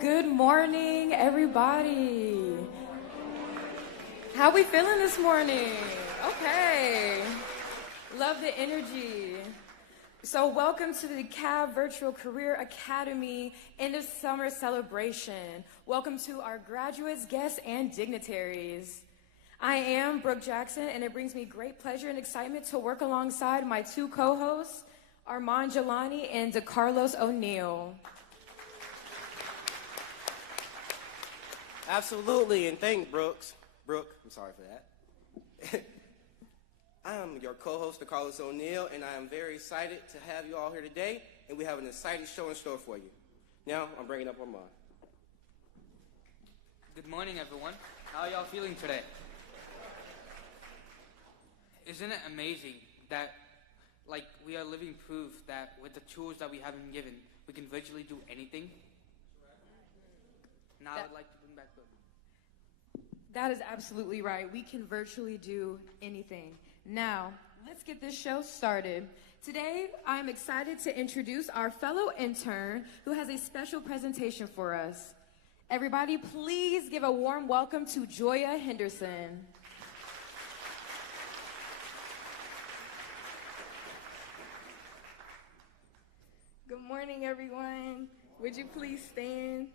Good morning, everybody. How we feeling this morning? Okay. Love the energy. So welcome to the DeKalb Virtual Career Academy End of Summer Celebration. Welcome to our graduates, guests, and dignitaries. I am Brooke Jackson, and it brings me great pleasure and excitement to work alongside my two co-hosts, Armand Jelani and DeCarlos O'Neill. Absolutely, and thank Brooke, I'm sorry for that. I am your co-host, DeCarlos O'Neill, and I am very excited to have you all here today, and we have an exciting show in store for you. Now, I'm bringing up Armand. Good morning, everyone. How are y'all feeling today? Isn't it amazing that, we are living proof that with the tools that we have been given, we can virtually do anything? Now I would like to bring back the... That is absolutely right. We can virtually do anything. Now, let's get this show started. Today, I'm excited to introduce our fellow intern who has a special presentation for us. Everybody, please give a warm welcome to Joya Henderson. Good morning, everyone. Would you please stand?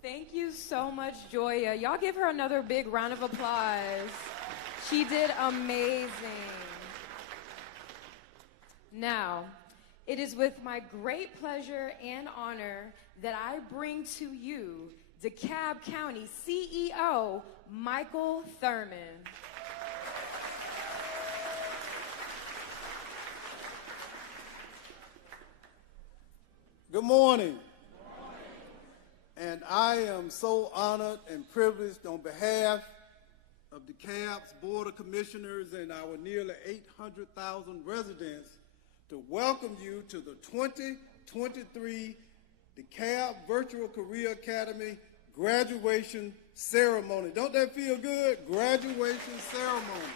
Thank you so much, Joya. Y'all give her another big round of applause. She did amazing. Now, it is with my great pleasure and honor that I bring to you DeKalb County CEO, Michael Thurman. Good morning. And I am so honored and privileged on behalf of DeKalb's Board of Commissioners and our nearly 800,000 residents to welcome you to the 2023 DeKalb Virtual Career Academy graduation ceremony. Don't that feel good? Graduation ceremony.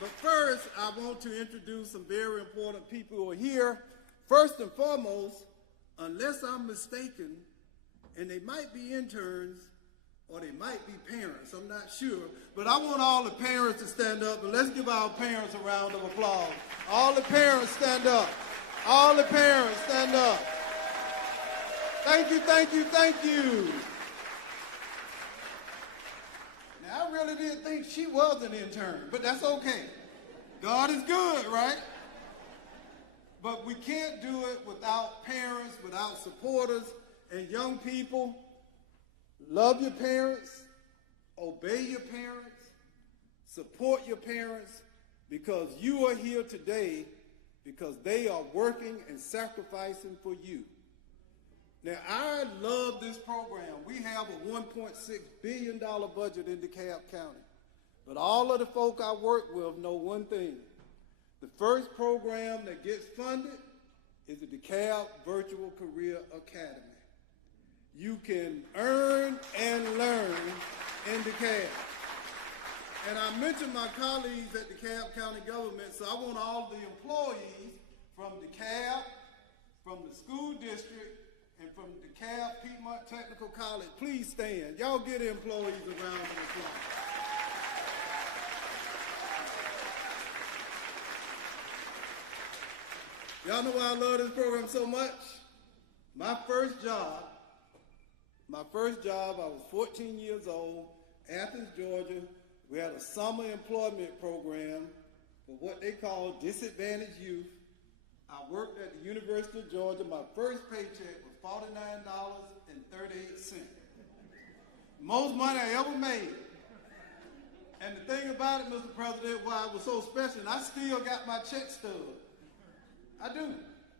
But first, I want to introduce some very important people who are here. First and foremost, unless I'm mistaken, and they might be interns or they might be parents, I'm not sure, but I want all the parents to stand up, and let's give our parents a round of applause. All the parents stand up. All the parents stand up. Thank you, thank you, thank you. Now, I really didn't think she was an intern, but that's okay. God is good, right? But we can't do it without parents, without supporters, and young people. Love your parents, obey your parents, support your parents, because you are here today because they are working and sacrificing for you. Now, I love this program. We have a $1.6 billion budget in DeKalb County, but all of the folk I work with know one thing. The first program that gets funded is the DeKalb Virtual Career Academy. You can earn and learn in DeKalb. And I mentioned my colleagues at DeKalb County Government, so I want all the employees from DeKalb, from the school district, and from DeKalb Piedmont Technical College, please stand. Y'all give the employees a round of applause. Y'all know why I love this program so much? My first job, I was 14 years old, Athens, Georgia. We had a summer employment program for what they call disadvantaged youth. I worked at the University of Georgia. My first paycheck was $49.38. Most money I ever made. And the thing about it, Mr. President, why it was so special, and I still got my check stub. I do.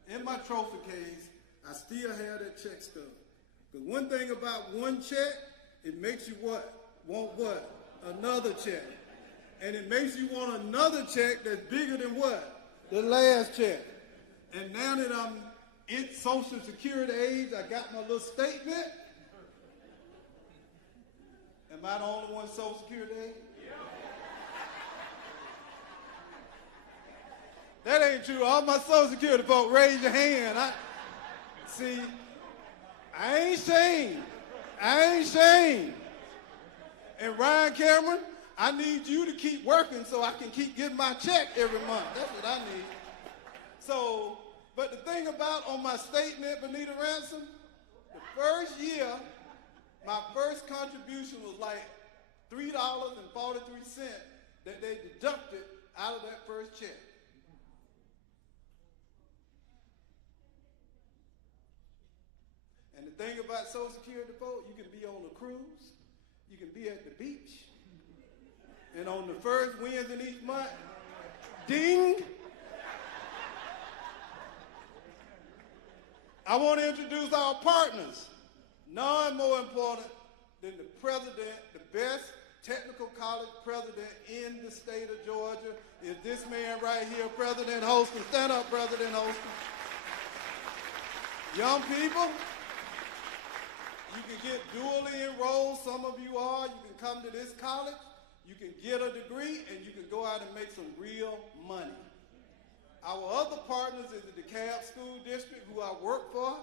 In my trophy case, I still have that check stub. Because one thing about one check, it makes you what? Want what? Another check. And it makes you want another check that's bigger than what? The last check. And now that I'm in Social Security age, I got my little statement. Am I the only one Social Security age? That ain't true. All my Social Security folks, raise your hand. I ain't ashamed. And Ryan Cameron, I need you to keep working so I can keep getting my check every month. That's what I need. So, but the thing about on my statement, Benita Ransom, the first year, my first contribution was like $3.43 that they deducted out of that first check. And the thing about Social Security, folks, you can be on a cruise, you can be at the beach, and on the first Wednesday in each month, ding! I want to introduce our partners. None more important than the president, the best technical college president in the state of Georgia is this man right here, President Holston. Stand up, President Holston. Young people, you can get dually enrolled. Some of you are. You can come to this college. You can get a degree, and you can go out and make some real money. Our other partners is the DeKalb School District, who I worked for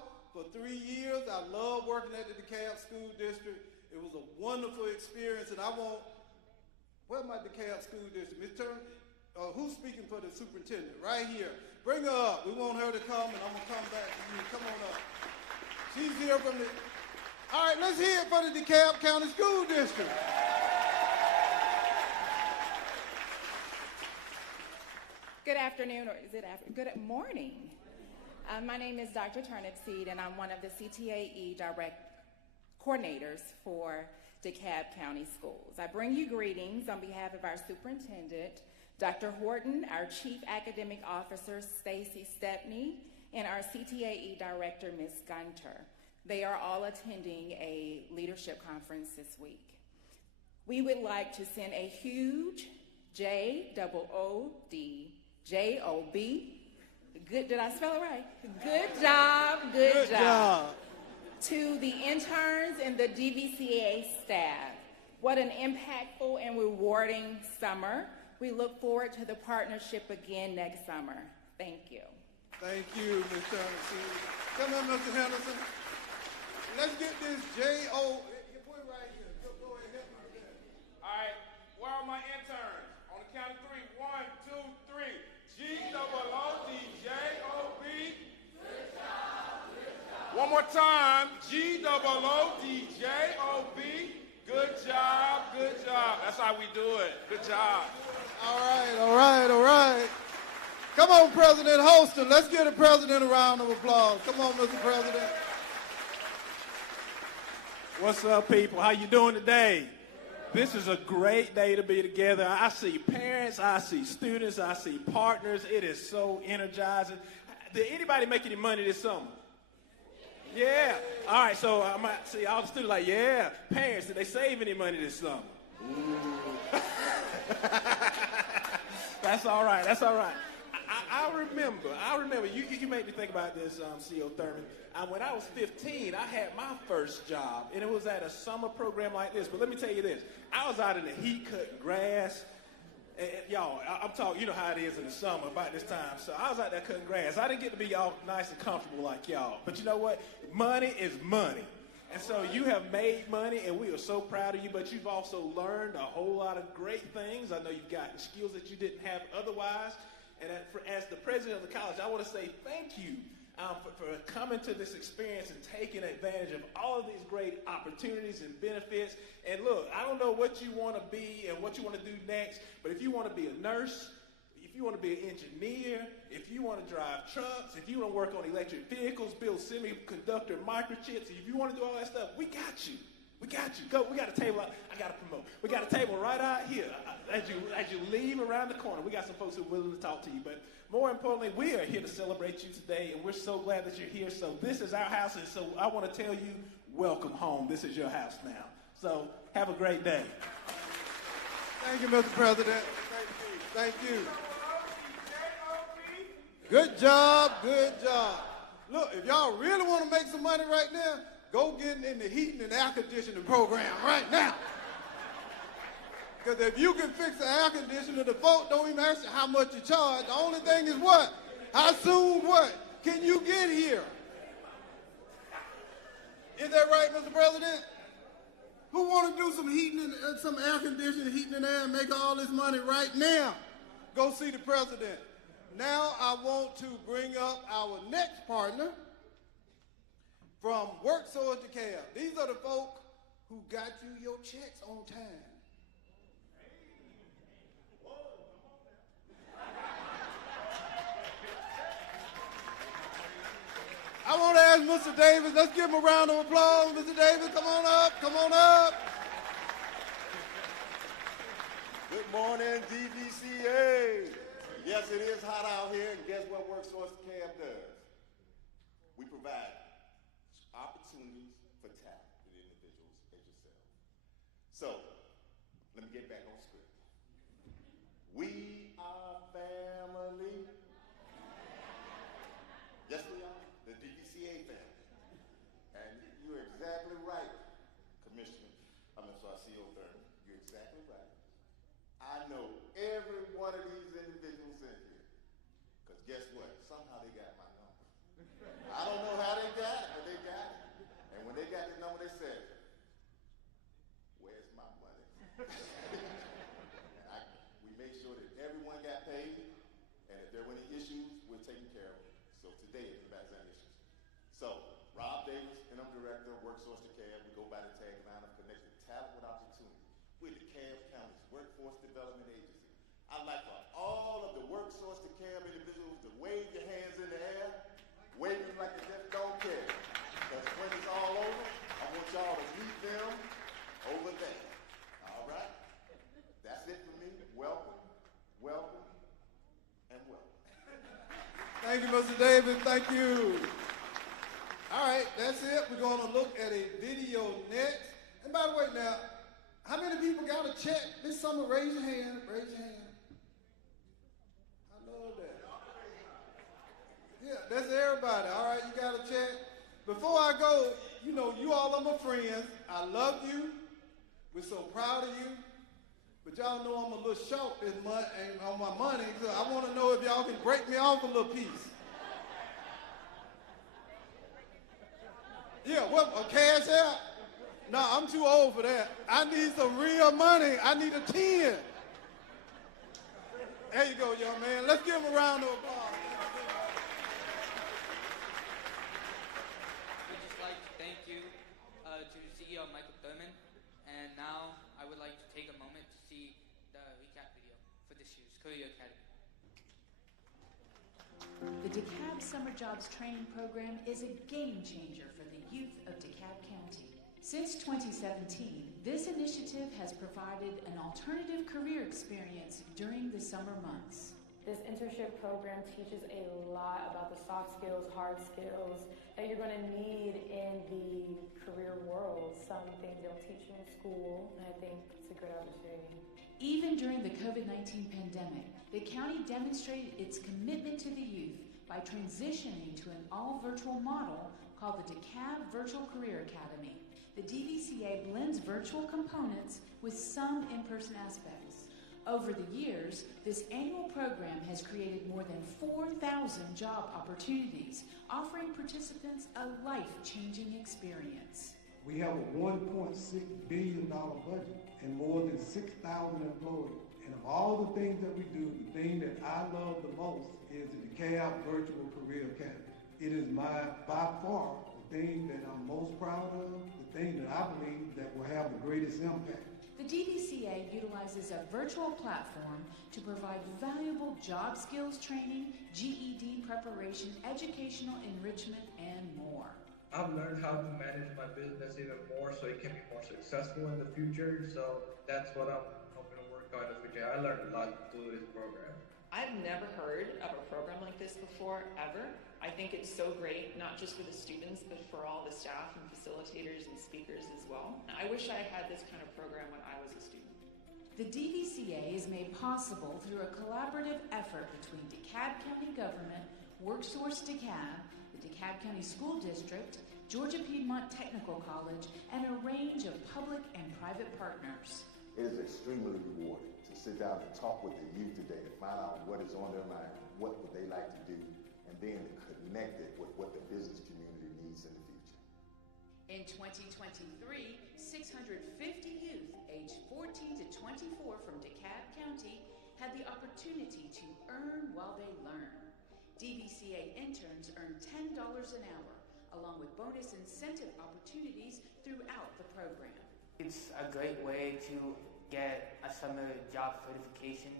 3 years. I love working at the DeKalb School District. It was a wonderful experience, and where's my DeKalb School District? Ms. Turner, who's speaking for the superintendent? Right here. Bring her up. We want her to come, and I'm going to come back to you. Come on up. She's here from the... All right, let's hear it for the DeKalb County School District. Good afternoon, or is it after? Good morning. My name is Dr. Turnipseed, and I'm one of the CTAE direct coordinators for DeKalb County Schools. I bring you greetings on behalf of our superintendent, Dr. Horton, our chief academic officer, Stacy Stepney, and our CTAE director, Ms. Gunter. They are all attending a leadership conference this week. We would like to send a huge J-O-O-D-J-O-B. Good, did I spell it right? Good job, good job. To the interns and the DVCA staff. What an impactful and rewarding summer. We look forward to the partnership again next summer. Thank you. Thank you, Ms. Turnipseed. Come on, Mr. Henderson. Let's get this J-O... Put it right here. Go ahead, help me with that. All right, where are my interns? On the count of three. 1, 2, 3. G-O-O-D-J-O-B. Good job, good job. One more time. G-O-O-D-J-O-B. Good job, good job. That's how we do it. Good job. All right. Come on, President Holston. Let's give the president a round of applause. Come on, Mr. President. What's up, people? How you doing today? This is a great day to be together. I see parents, I see students, I see partners. It is so energizing. Did anybody make any money this summer? Yeah. All right, so I might see all the students like, yeah. Parents, did they save any money this summer? That's all right. I remember. You made me think about this, C.O. Thurman. When I was 15, I had my first job, and it was at a summer program like this. But let me tell you this. I was out in the heat cutting grass. And y'all, I'm talking, you know how it is in the summer about this time. So I was out there cutting grass. I didn't get to be all nice and comfortable like y'all. But you know what? Money is money. And so you have made money, and we are so proud of you, but you've also learned a whole lot of great things. I know you've gotten skills that you didn't have otherwise. And as the president of the college, I want to say thank you for coming to this experience and taking advantage of all of these great opportunities and benefits. And look, I don't know what you want to be and what you want to do next, but if you want to be a nurse, if you want to be an engineer, if you want to drive trucks, if you want to work on electric vehicles, build semiconductor microchips, if you want to do all that stuff, we got you. We got you. Go. We got a table. I got to promote. We got a table right out here. As you leave around the corner, we got some folks who are willing to talk to you. But more importantly, we are here to celebrate you today, and we're so glad that you're here. So this is our house, and so I want to tell you, welcome home. This is your house now. So have a great day. Thank you, Mr. President. Thank you. Good job, good job. Look, if y'all really want to make some money right now, go get in the heating and air conditioning program right now. Because if you can fix the air conditioner, the folk don't even ask you how much you charge. The only thing is what? How soon what? Can you get here? Is that right, Mr. President? Who want to do some heating and some air conditioning, heating and air, and make all this money right now? Go see the president. Now I want to bring up our next partner from WorkSource DeKalb. These are the folk who got you your checks on time. I want to ask Mr. Davis, let's give him a round of applause. Mr. Davis, come on up, come on up. Good morning, DVCA. Yes, it is hot out here, and guess what WorkSource DeKalb does? We provide opportunities for talented individuals as yourself. So, let me get back on script. We are family. Yes, we are. The DVCA family. And you're exactly right, Commissioner. CEO Thurman. You're exactly right. I know every one of these individuals in here. Because guess what? Somehow they got my number. I don't know how they got it, but they got it. And when they got the number, they said, where's my money? We make sure that everyone got paid, and if there were any issues, we're taking care of them. So today, everybody's on issues. So, Rob Davis, interim director of WorkSource DeKalb. We go by the tagline of connecting talent with opportunity. We're DeKalb County's workforce development agency. I'd like for all of the WorkSource DeKalb individuals to wave your hands in the air, waving like you just don't care. Because when it's all over, I want y'all to meet them over there. All right? That's it for me. Welcome, welcome, and welcome. Thank you, Mr. Davis. Thank you. All right, that's it. We're going to look at a video next. And by the way, now, how many people got a check this summer? Raise your hand. Raise your hand. I love that. Yeah, that's everybody. All right, you got a check. Before I go, you know, you all are my friends. I love you. We're so proud of you. But y'all know I'm a little short this month and on my money, so I want to know if y'all can break me off a little piece. Yeah, what, a cash out? No, I'm too old for that. I need some real money. I need a 10. There you go, young man. Let's give him a round of applause. We'd just like to thank you to the CEO, Michael Thurman. And now I would like to take a moment to see the recap video for this year's Career Academy. The DeKalb Summer Jobs Training Program is a game changer for the youth of DeKalb County. Since 2017, this initiative has provided an alternative career experience during the summer months. This internship program teaches a lot about the soft skills, hard skills that you're going to need in the career world. Some things they don't teach you in school, and I think it's a great opportunity. Even during the COVID-19 pandemic, the county demonstrated its commitment to the youth by transitioning to an all-virtual model called the DeKalb Virtual Career Academy. The DVCA blends virtual components with some in-person aspects. Over the years, this annual program has created more than 4,000 job opportunities, offering participants a life-changing experience. We have a $1.6 billion budget and more than 6,000 employees. And of all the things that we do, the thing that I love the most is the DeKalb Virtual Career Academy. It is by far the thing that I'm most proud of, the thing that I believe that will have the greatest impact. The DVCA utilizes a virtual platform to provide valuable job skills training, GED preparation, educational enrichment, and more. I've learned how to manage my business even more so it can be more successful in the future. So that's what I'm hoping to work on in the future. I learned a lot through this program. I've never heard of a program like this before, ever. I think it's so great, not just for the students, but for all the staff and facilitators and speakers as well. I wish I had this kind of program when I was a student. The DVCA is made possible through a collaborative effort between DeKalb County Government, WorkSource DeKalb, the DeKalb County School District, Georgia Piedmont Technical College, and a range of public and private partners. It is extremely rewarding to sit down and talk with the youth today to find out what is on their mind, what would they like to do, and then connect it with what the business community needs in the future. In 2023, 650 youth aged 14 to 24 from DeKalb County had the opportunity to earn while they learn. DVCA interns earned $10 an hour, along with bonus incentive opportunities throughout the program. It's a great way to get a summer job certification,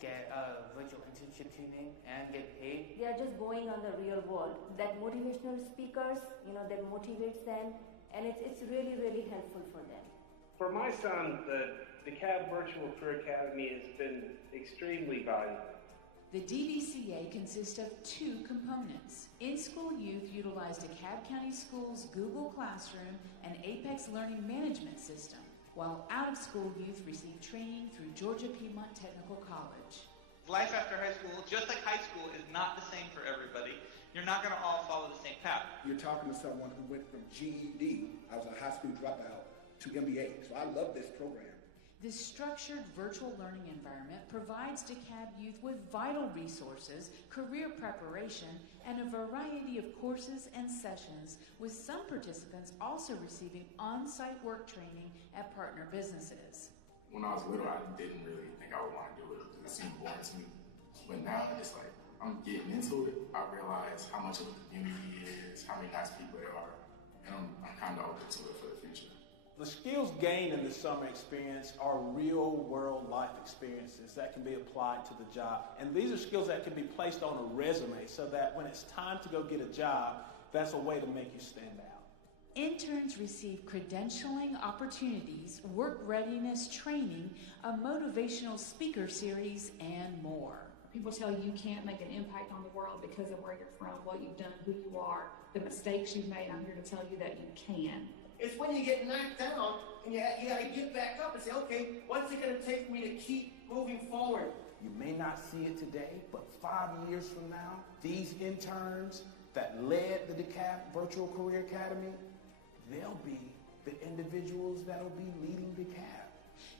get a virtual internship training, and get paid. They are just going on the real world. That motivational speakers, that motivates them, and it's really, really helpful for them. For my son, the DeKalb Virtual Career Academy has been extremely valuable. The DVCA consists of two components. In-school youth utilize DeKalb County Schools' Google Classroom and Apex Learning Management System, while out-of-school youth receive training through Georgia Piedmont Technical College. Life after high school, just like high school, is not the same for everybody. You're not going to all follow the same path. You're talking to someone who went from GED, I was a high school dropout, to MBA. So I love this program. This structured virtual learning environment provides DeKalb youth with vital resources, career preparation, and a variety of courses and sessions, with some participants also receiving on-site work training at partner businesses. When I was little, I didn't really think I would want to do it because it seemed boring to me. But now it's like I'm getting into it. I realize how much of a community it is, how many nice people there are, and I'm kind of open to it for the future. The skills gained in the summer experience are real-world life experiences that can be applied to the job. And these are skills that can be placed on a resume so that when it's time to go get a job, that's a way to make you stand out. Interns receive credentialing opportunities, work readiness training, a motivational speaker series, and more. People tell you you can't make an impact on the world because of where you're from, what you've done, who you are, the mistakes you've made. I'm here to tell you that you can. It's when you get knocked down and you got to get back up and say, okay, what's it going to take me to keep moving forward? You may not see it today, but 5 years from now, these interns that led the DeKalb Virtual Career Academy, they'll be the individuals that'll be leading DeKalb.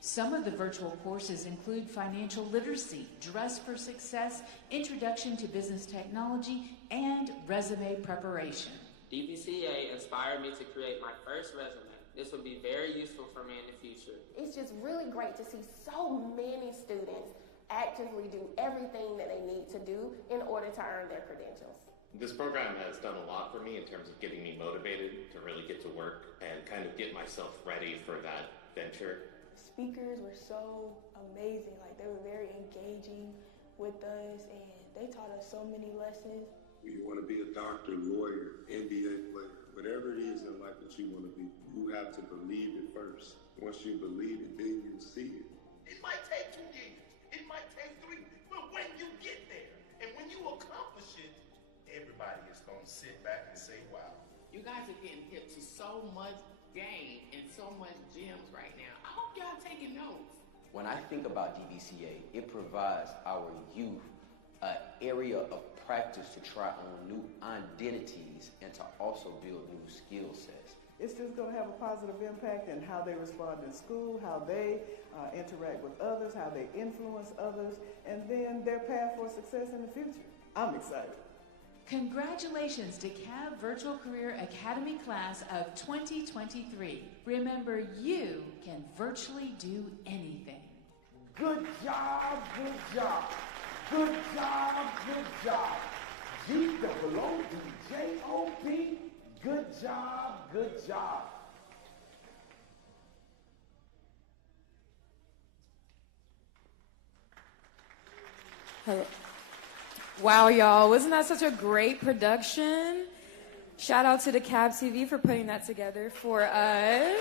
Some of the virtual courses include financial literacy, dress for success, introduction to business technology, and resume preparation. DVCA inspired me to create my first resume. This will be very useful for me in the future. It's just really great to see so many students actively do everything that they need to do in order to earn their credentials. This program has done a lot for me in terms of getting me motivated to really get to work and kind of get myself ready for that venture. Speakers were so amazing. They were very engaging with us, and they taught us so many lessons. You want to be a doctor, lawyer, NBA player, whatever it is in life that you want to be, you have to believe it first. Once you believe it, then you see it. It might take 2 years, it might take 3, but when you get there and when you accomplish it, everybody is going to sit back and say, wow. You guys are getting hip to so much game and so much gems right now. I hope y'all taking notes. When I think about DVCA, it provides our youth an area of practice to try on new identities and to also build new skill sets. It's just going to have a positive impact in how they respond in school, how they interact with others, how they influence others, and then their path for success in the future. I'm excited. Congratulations, DeKalb Virtual Career Academy Class of 2023. Remember, you can virtually do anything. Good job, good job. Good job, good job. G-O-O-D-J-O-B, good job, good job. Hello. Wow, y'all, wasn't that such a great production? Shout out to DeKalb TV for putting that together for us.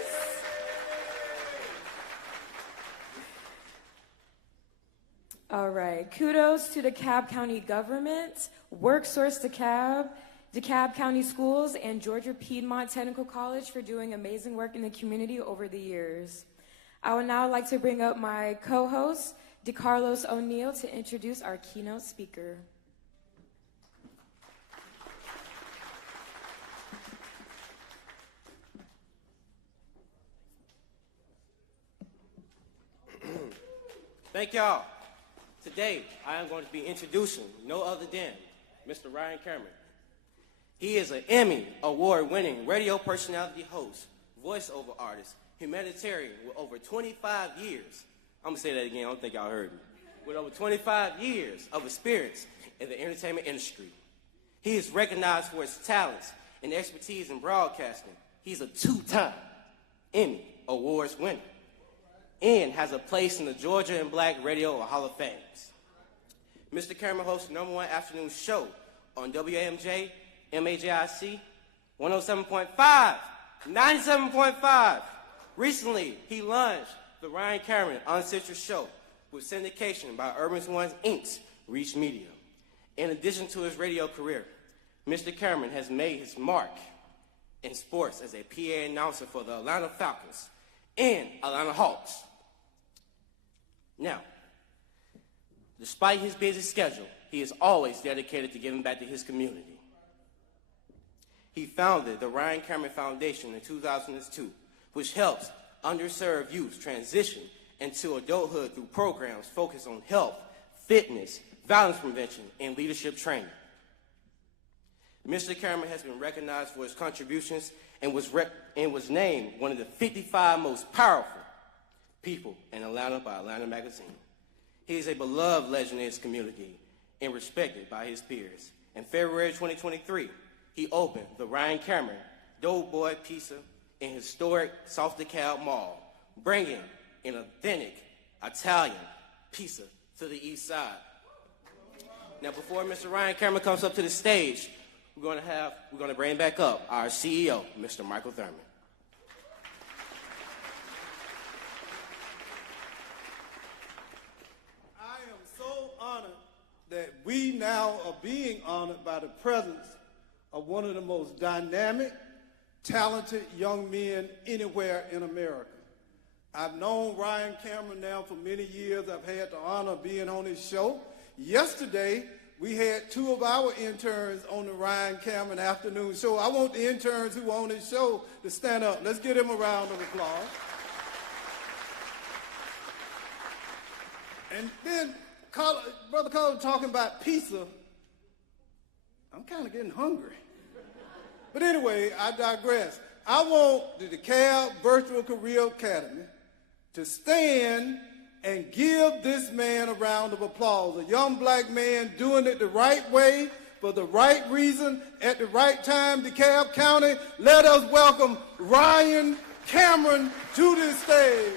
All right, kudos to DeKalb County government, WorkSource DeKalb County Schools, and Georgia Piedmont Technical College for doing amazing work in the community over the years. I would now like to bring up my co-host, DeCarlos O'Neill, to introduce our keynote speaker. Thank y'all. Today, I am going to be introducing no other than Mr. Ryan Cameron. He is an Emmy award-winning radio personality host, voiceover artist, humanitarian with over 25 years. I'm going to say that again. I don't think y'all heard me. With over 25 years of experience in the entertainment industry. He is recognized for his talents and expertise in broadcasting. He's a two-time Emmy Awards winner and has a place in the Georgia and Black Radio Hall of Fame. Mr. Cameron hosts the #1 afternoon show on WAMJ, MAJIC, 107.5, 97.5. Recently, he launched the Ryan Cameron Uncensored Show with syndication by Urban Ones Inc.'s Reach Media. In addition to his radio career, Mr. Cameron has made his mark in sports as a PA announcer for the Atlanta Falcons and Atlanta Hawks. Now, despite his busy schedule, he is always dedicated to giving back to his community. He founded the Ryan Cameron Foundation in 2002, which helps underserved youth transition into adulthood through programs focused on health, fitness, violence prevention, and leadership training. Mr. Cameron has been recognized for his contributions and was named one of the 55 most powerful people in Atlanta by Atlanta Magazine. He is a beloved legend in his community and respected by his peers. In February 2023, he opened the Ryan Cameron Doughboy Pizza in historic South DeKalb Mall, bringing an authentic Italian pizza to the east side. Now, before Mr. Ryan Cameron comes up to the stage, we're going to bring back up our CEO, Mr. Michael Thurman. I am so honored that we now are being honored by the presence of one of the most dynamic, talented young men anywhere in America. I've known Ryan Cameron now for many years. I've had the honor of being on his show. Yesterday, we had 2 of our interns on the Ryan Cameron afternoon show. I want the interns who are on his show to stand up. Let's give them a round of applause. And then, Brother Carter talking about pizza. I'm kind of getting hungry. But anyway, I digress. I want the DeKalb Virtual Career Academy to stand and give this man a round of applause. A young black man doing it the right way, for the right reason, at the right time. DeKalb County, let us welcome Ryan Cameron to this stage.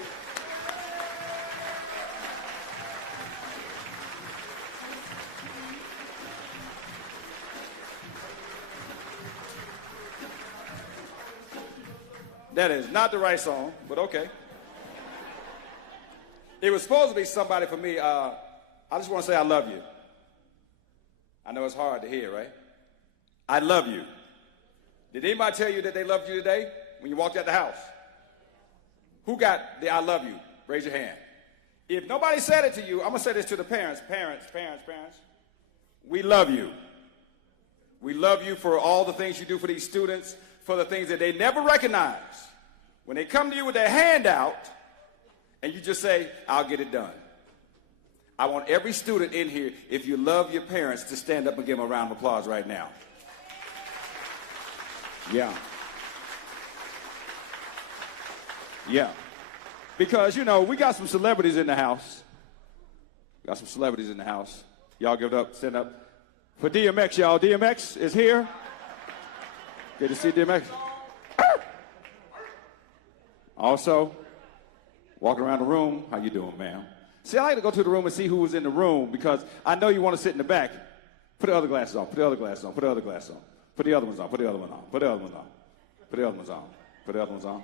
That is not the right song, but okay. It was supposed to be somebody for me. I just want to say I love you. I know it's hard to hear, right? I love you. Did anybody tell you that they loved you today when you walked out the house? Who got the I love you? Raise your hand. If nobody said it to you, I'm going to say this to the parents. Parents. We love you. We love you for all the things you do for these students, for the things that they never recognize. When they come to you with their hand out, and you just say, I'll get it done. I want every student in here, if you love your parents, to stand up and give them a round of applause right now. Yeah. Yeah. Because, you know, we got some celebrities in the house. Got some celebrities in the house. Y'all give it up, stand up. For DMX, y'all. DMX is here. Good to see DMX. Also, walking around the room. How you doing, ma'am? See, I like to go to the room and see who was in the room because I know you want to sit in the back. Put the other glasses on. Put the other glasses on. Put the other glasses on. Put the other ones on. Put the other one on. Put the other ones on. Put the other ones on. Put the other ones on.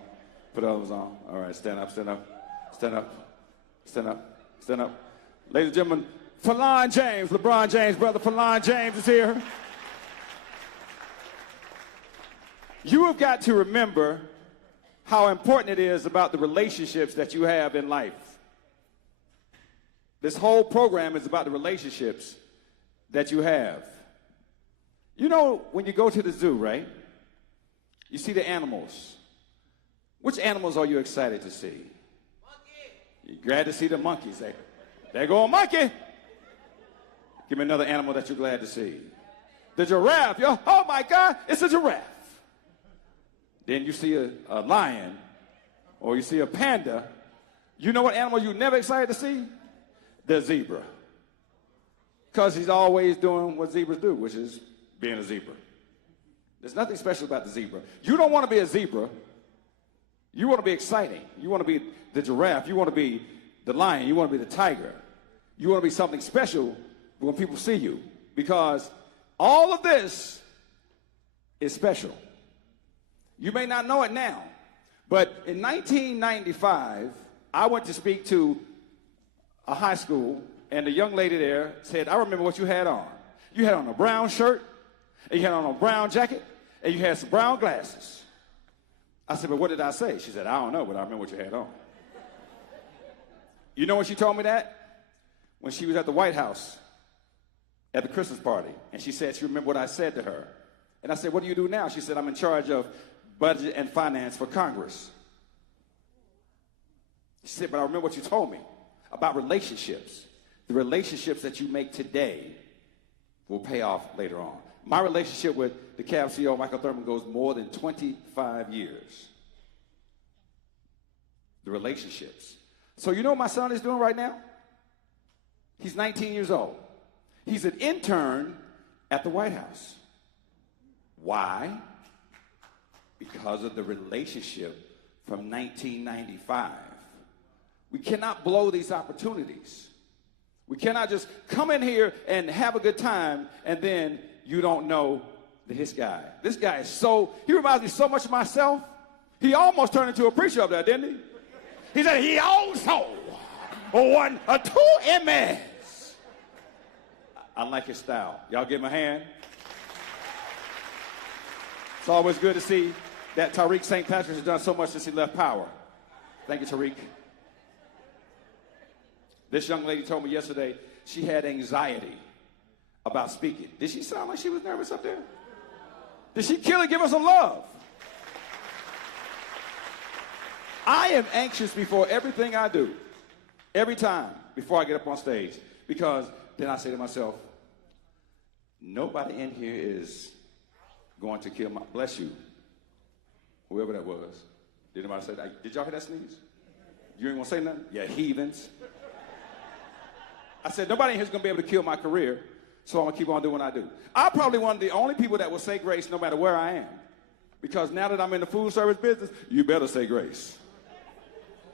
Put the other ones on. All right, stand up, stand up, stand up, stand up, stand up. Ladies and gentlemen, Falon James, LeBron James' brother Falon James is here. You have got to remember how important it is about the relationships that you have in life. This whole program is about the relationships that you have. You know, when you go to the zoo, right? You see the animals. Which animals are you excited to see? Monkey. You're glad to see the monkeys. There go a monkey. Give me another animal that you're glad to see. The giraffe. Oh my God, it's a giraffe. Then you see a lion or you see a panda. You know what animal you're never excited to see? The zebra. Because he's always doing what zebras do, which is being a zebra. There's nothing special about the zebra. You don't want to be a zebra. You want to be exciting. You want to be the giraffe. You want to be the lion. You want to be the tiger. You want to be something special when people see you. Because all of this is special. You may not know it now, but in 1995, I went to speak to a high school, and the young lady there said, I remember what you had on. You had on a brown shirt, and you had on a brown jacket, and you had some brown glasses. I said, but what did I say? She said, I don't know, but I remember what you had on. You know when she told me that? When she was at the White House at the Christmas party, and she said she remembered what I said to her. And I said, what do you do now? She said, I'm in charge of budget and finance for Congress. She said, but I remember what you told me about relationships. The relationships that you make today will pay off later on. My relationship with DeKalb CEO Michael Thurman goes more than 25 years. The relationships. So you know what my son is doing right now? He's 19 years old. He's an intern at the White House. Why? Because of the relationship from 1995. We cannot blow these opportunities. We cannot just come in here and have a good time and then you don't know this guy. This guy is he reminds me so much of myself. He almost turned into a preacher up there, didn't he? He said he also won 2 Emmys. I like his style. Y'all give him a hand. It's always good to see that Tariq St. Patrick has done so much since he left power. Thank you, Tariq. This young lady told me yesterday she had anxiety about speaking. Did she sound like she was nervous up there? Did she kill it? Give us some love. I am anxious before everything I do, every time before I get up on stage, because then I say to myself, nobody in here is going to kill my, bless you, whoever that was. Did anybody say that? Did y'all hear that sneeze? You ain't gonna say nothing? Yeah, heathens. I said, nobody in here is gonna be able to kill my career, so I'm gonna keep on doing what I do. I'm probably one of the only people that will say grace no matter where I am. Because now that I'm in the food service business, you better say grace.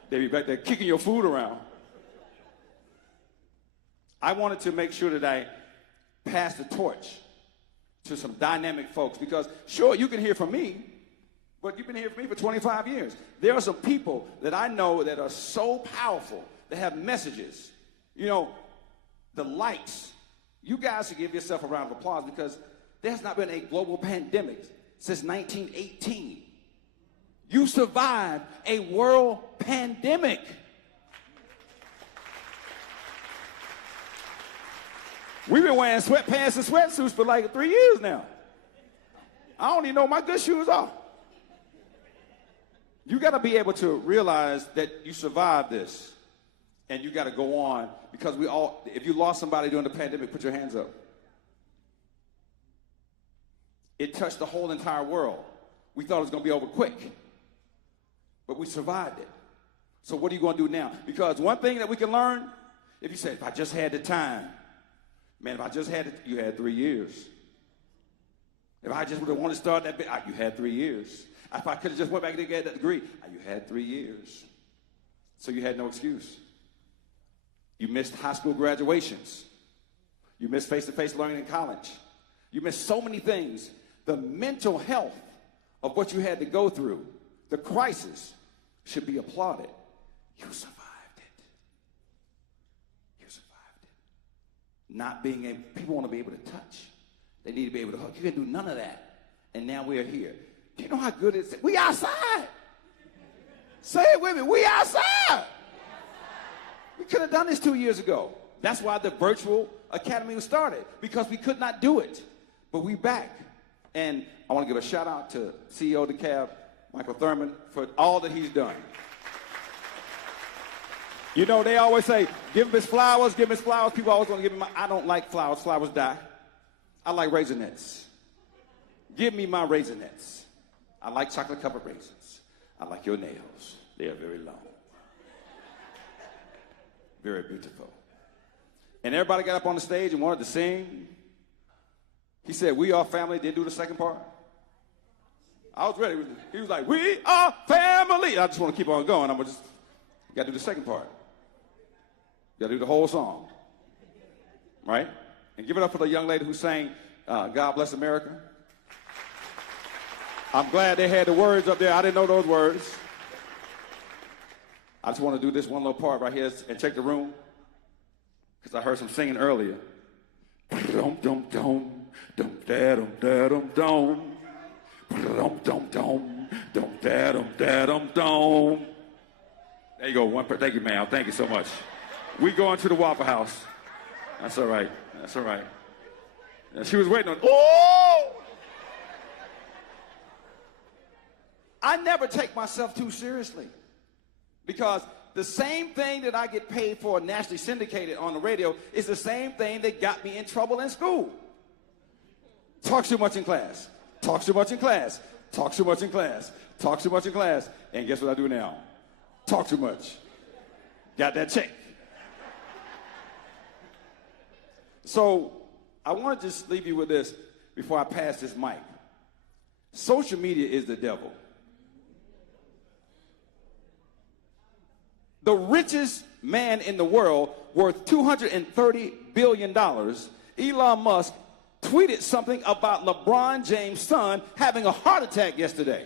They be back there kicking your food around. I wanted to make sure that I pass the torch to some dynamic folks because, sure, you can hear from me, but you've been hearing from me for 25 years. There are some people that I know that are so powerful, that have messages. You know, the lights. You guys should give yourself a round of applause because there's not been a global pandemic since 1918. You survived a world pandemic. We've been wearing sweatpants and sweatsuits for like 3 years now. I don't even know what my good shoes are. You got to be able to realize that you survived this. And you got to go on because if you lost somebody during the pandemic, put your hands up. It touched the whole entire world. We thought it was going to be over quick. But we survived it. So what are you going to do now? Because one thing that we can learn If you said, if I just had the time, man, if I just had it, you had 3 years. If I just would have wanted to start that bit, you had 3 years. If I could have just went back and get that degree, you had 3 years. So you had no excuse. You missed high school graduations. You missed face-to-face learning in college. You missed so many things. The mental health of what you had to go through, the crisis, should be applauded. You survived it. You survived it. Not being able, people want to be able to touch. They need to be able to hug. You can do none of that. And now we're here. Do you know how good it is? We outside. Say it with me. We outside. We could have done this 2 years ago. That's why the virtual academy was started, because we could not do it. But we back. And I want to give a shout out to CEO of DeKalb, Michael Thurman, for all that he's done. You know, they always say, give him his flowers, give him his flowers. People always want to give him I don't like flowers. Flowers die. I like Raisinets. Give me my Raisinets. I like chocolate covered raisins. I like your nails. They are very long. Very beautiful. And everybody got up on the stage and wanted to sing. He said, we are family. Didn't do the second part. I was ready. He was like, we are family. I just want to keep on going. I'm just got to do the second part. Got to do the whole song. Right? And give it up for the young lady who sang God Bless America. I'm glad they had the words up there. I didn't know those words. I just want to do this one little part right here and check the room, because I heard some singing earlier. Dum dum dum dum da dum da dum dum dum dum dum dum da dum da dum dum. There you go. Thank you, ma'am. Thank you so much. We going to the Waffle House. That's all right. That's all right. And she was waiting on. Oh! I never take myself too seriously, because the same thing that I get paid for nationally syndicated on the radio is the same thing that got me in trouble in school. Talk too much in class. Talk too much in class. Talk too much in class. Talk too much in class. And guess what I do now? Talk too much. Got that check. So I want to just leave you with this before I pass this mic. Social media is the devil. The richest man in the world, worth $230 billion, Elon Musk, tweeted something about LeBron James' son having a heart attack yesterday,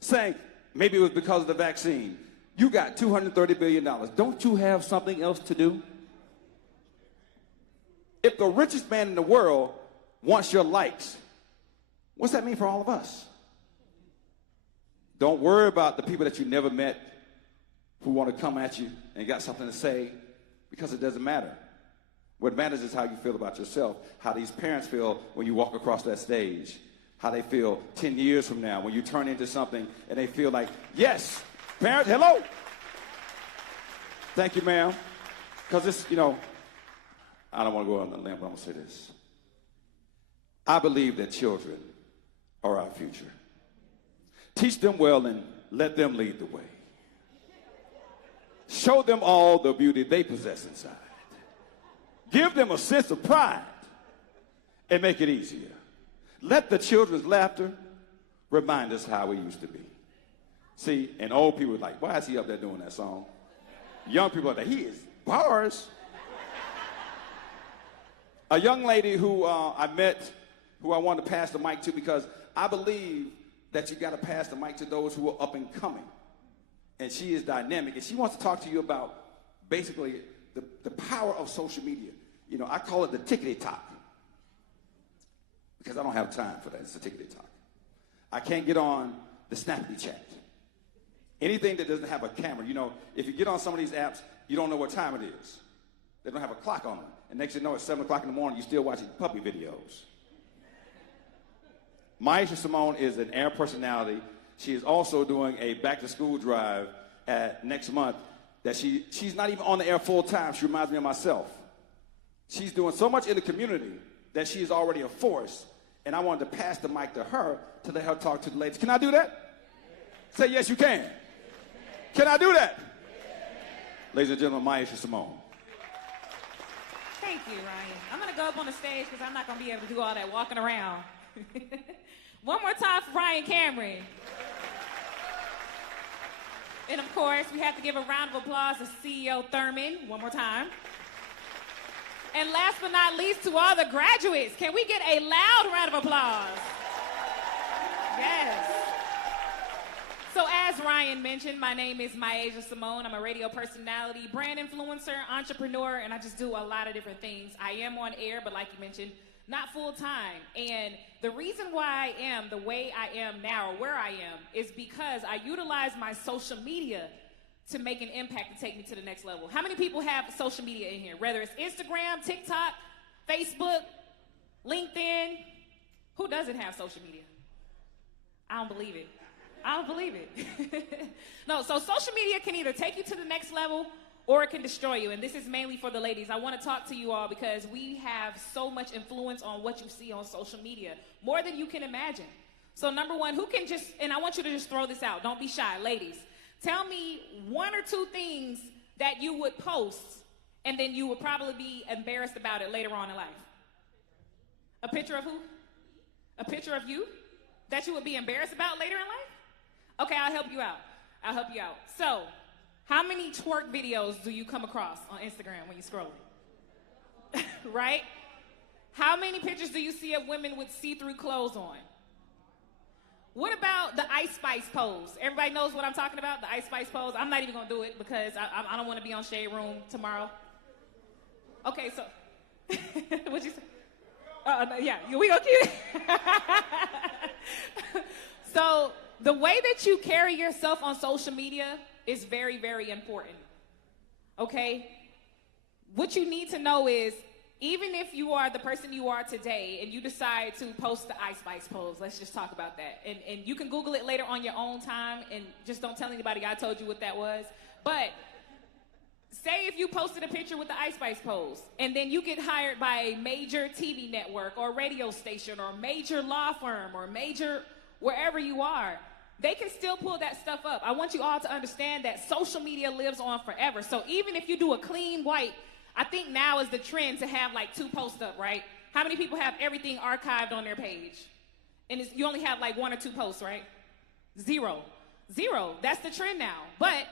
saying maybe it was because of the vaccine. You got $230 billion. Don't you have something else to do? If the richest man in the world wants your likes, what's that mean for all of us? Don't worry about the people that you never met who want to come at you and got something to say, because it doesn't matter. What matters is how you feel about yourself, how these parents feel when you walk across that stage, how they feel 10 years from now when you turn into something and they feel like, yes, parents, hello. Thank you, ma'am. Because it's, you know, I don't want to go on the limb, but I'm going to say this. I believe that children are our future. Teach them well and let them lead the way. Show them all the beauty they possess inside. Give them a sense of pride and make it easier. Let the children's laughter remind us how we used to be. See, and old people are like, why is he up there doing that song? Young people are like, he is bars. A young lady who I met, who I wanted to pass the mic to, because I believe that you got to pass the mic to those who are up and coming. And she is dynamic, and she wants to talk to you about basically the power of social media. You know, I call it the tickety-tock, because I don't have time for that. It's the tickety-tock. I can't get on the snappity chat. Anything that doesn't have a camera. You know, if you get on some of these apps, you don't know what time it is. They don't have a clock on them. And next thing you know, it's 7 o'clock in the morning, you're still watching puppy videos. Maisha Simone is an air personality. She is also doing a back-to-school drive next month that she's not even on the air full-time. She reminds me of myself. She's doing so much in the community that she is already a force, and I wanted to pass the mic to her to let her talk to the ladies. Can I do that? Say yes, you can. Can I do that? Ladies and gentlemen, Maisha Simone. Thank you, Ryan. I'm going to go up on the stage because I'm not going to be able to do all that walking around. One more time for Ryan Cameron. And of course, we have to give a round of applause to CEO Thurman. One more time. And last but not least, to all the graduates, can we get a loud round of applause? Yes. So as Ryan mentioned, my name is Myasia Simone. I'm a radio personality, brand influencer, entrepreneur, and I just do a lot of different things. I am on air, but like you mentioned, not full time. And the reason why I am the way I am now, or where I am, is because I utilize my social media to make an impact to take me to the next level. How many people have social media in here? Whether it's Instagram, TikTok, Facebook, LinkedIn. Who doesn't have social media? I don't believe it. I don't believe it. No, so social media can either take you to the next level or it can destroy you. And this is mainly for the ladies. I want to talk to you all because we have so much influence on what you see on social media, more than you can imagine. So number one, who can just, and I want you to just throw this out. Don't be shy, ladies. Tell me one or two things that you would post and then you would probably be embarrassed about it later on in life. A picture of who? A picture of you that you would be embarrassed about later in life? Okay, I'll help you out. I'll help you out. So, how many twerk videos do you come across on Instagram when you're scrolling? Right? How many pictures do you see of women with see-through clothes on? What about the Ice Spice pose? Everybody knows what I'm talking about, the Ice Spice pose. I'm not even going to do it because I don't want to be on Shade Room tomorrow. Okay, so, what'd you say? No, yeah, we gonna keep it. So, the way that you carry yourself on social media is very, very important, okay? What you need to know is, even if you are the person you are today and you decide to post the Ice Spice pose, let's just talk about that. And you can Google it later on your own time and just don't tell anybody I told you what that was. But say if you posted a picture with the Ice Spice pose and then you get hired by a major TV network or radio station or major law firm or major wherever you are, they can still pull that stuff up. I want you all to understand that social media lives on forever. So even if you do a clean white, I think now is the trend to have like 2 posts up, right? How many people have everything archived on their page? And you only have like 1 or 2 posts, right? 0. That's the trend now. But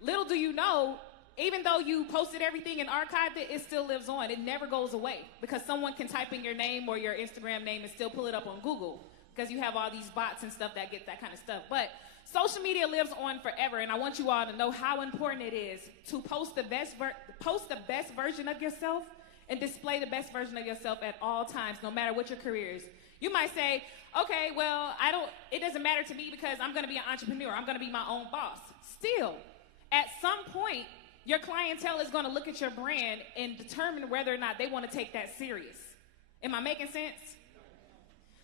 little do you know, even though you posted everything and archived it, it still lives on. It never goes away because someone can type in your name or your Instagram name and still pull it up on Google, because you have all these bots and stuff that get that kind of stuff. But social media lives on forever, and I want you all to know how important it is to post the best version of yourself and display the best version of yourself at all times, no matter what your career is. You might say, okay, well, it doesn't matter to me because I'm going to be an entrepreneur. I'm going to be my own boss. Still, at some point, your clientele is going to look at your brand and determine whether or not they want to take that serious. Am I making sense?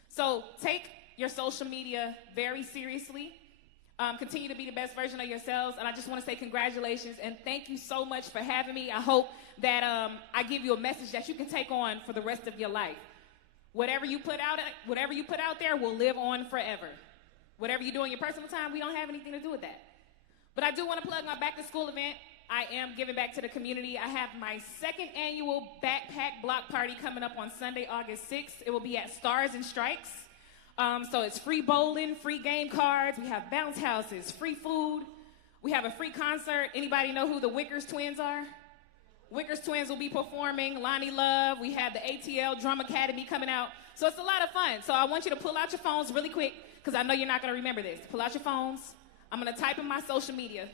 So take your social media very seriously. Continue to be the best version of yourselves. And I just want to say congratulations and thank you so much for having me. I hope that I give you a message that you can take on for the rest of your life. Whatever you put out there will live on forever. Whatever you do in your personal time, we don't have anything to do with that. But I do want to plug my back to school event. I am giving back to the community. I have my 2nd annual backpack block party coming up on Sunday, August 6th. It will be at Stars and Strikes. So it's free bowling, free game cards. We have bounce houses, free food. We have a free concert. Anybody know who the Wickers twins are? Wickers twins will be performing. Lonnie Love. We have the ATL Drum Academy coming out. So it's a lot of fun. So I want you to pull out your phones really quick because I know you're not going to remember this. Pull out your phones. I'm going to type in my social media.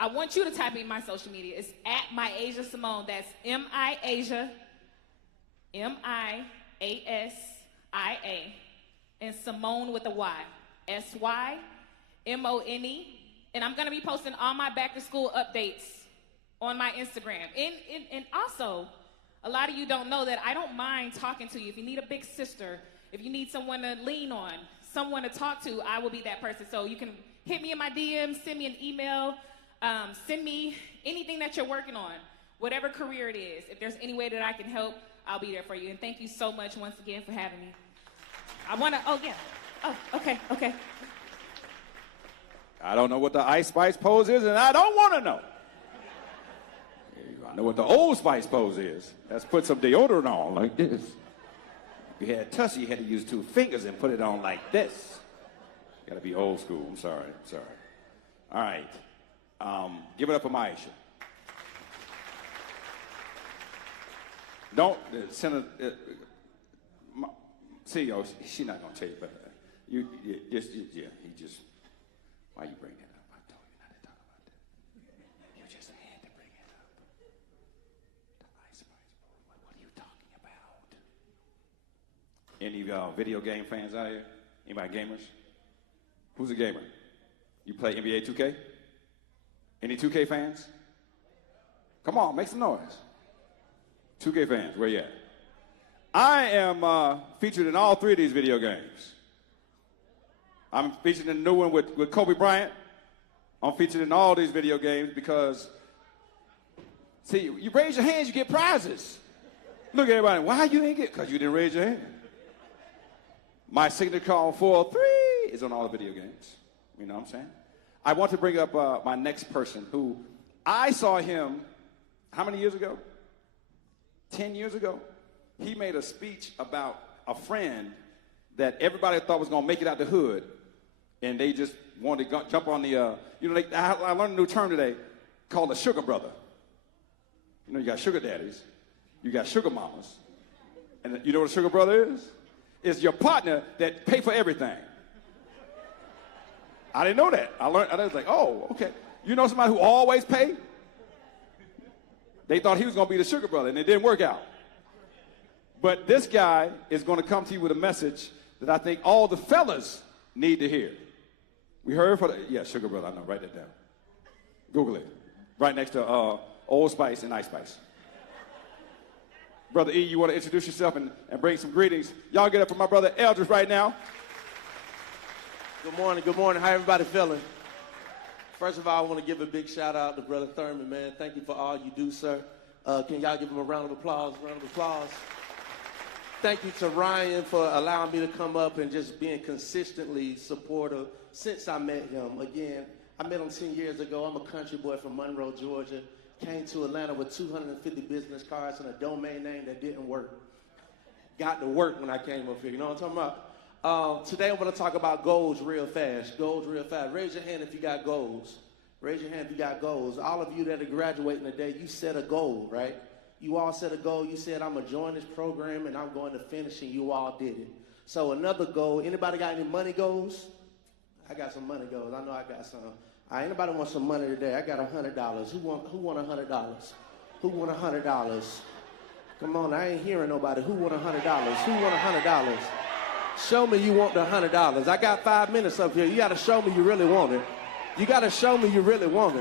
I want you to type in my social media. It's at Myasia Simone. That's Miasia, Miasia, and Simone with a Y. Simone. And I'm going to be posting all my back to school updates on my Instagram. And also, a lot of you don't know that I don't mind talking to you. If you need a big sister, if you need someone to lean on, someone to talk to, I will be that person. So you can hit me in my DMs, send me an email, send me anything that you're working on, whatever career it is. If there's any way that I can help, I'll be there for you. And thank you so much once again for having me. Okay. I don't know what the Ice Spice pose is, and I don't want to know. I know what the Old Spice pose is. Let's put some deodorant on like this. If you had Tussie, you had to use 2 fingers and put it on like this. Got to be old school. I'm sorry. All right. Give it up for Maisha. Don't, Senator, CEO, she's not going to tell you, but he just, why you bring it up? I told you not to talk about that. You just had to bring it up. The Ice Spice, what are you talking about? Any video game fans out here? Anybody gamers? Who's a gamer? You play NBA 2K? Any 2K fans? Come on, make some noise. 2K fans, where you at? I am featured in all 3 of these video games. I'm featured in the new one with Kobe Bryant. I'm featured in all these video games because, see, you raise your hands, you get prizes. Look at everybody, why you ain't get? Because you didn't raise your hand. My signature call 403 is on all the video games. You know what I'm saying? I want to bring up my next person who I saw him, how many years ago? 10 years ago. He made a speech about a friend that everybody thought was going to make it out the hood, and they just wanted to jump on the, I learned a new term today called a sugar brother. You know, you got sugar daddies, you got sugar mamas, and you know what a sugar brother is? It's your partner that pay for everything. I didn't know that. I was like, oh, okay. You know somebody who always pay? They thought he was going to be the sugar brother, and it didn't work out. But this guy is going to come to you with a message that I think all the fellas need to hear. We heard for the, sugar brother, I know, write that down. Google it. Right next to Old Spice and Ice Spice. Brother E, you want to introduce yourself and bring some greetings? Y'all get up for my brother Eldridge right now. Good morning. How everybody feeling? First of all, I want to give a big shout out to Brother Thurman, man. Thank you for all you do, sir. Can y'all give him a round of applause? Thank you to Ryan for allowing me to come up and just being consistently supportive since I met him. Again, I met him 10 years ago. I'm a country boy from Monroe, Georgia. Came to Atlanta with 250 business cards and a domain name that didn't work. Got to work when I came up here. You know what I'm talking about? Today I'm going to talk about goals real fast. Raise your hand if you got goals. All of you that are graduating today, you set a goal, right? You all set a goal. You said, I'm going to join this program and I'm going to finish, and you all did it. So another goal, anybody got any money goals? I got some money goals. I know I got some. Anybody want some money today? I got $100. Who want $100? Who want $100? Come on, I ain't hearing nobody. Who want $100? Show me you want the $100. I got 5 minutes up here. You got to show me you really want it. Show me you really want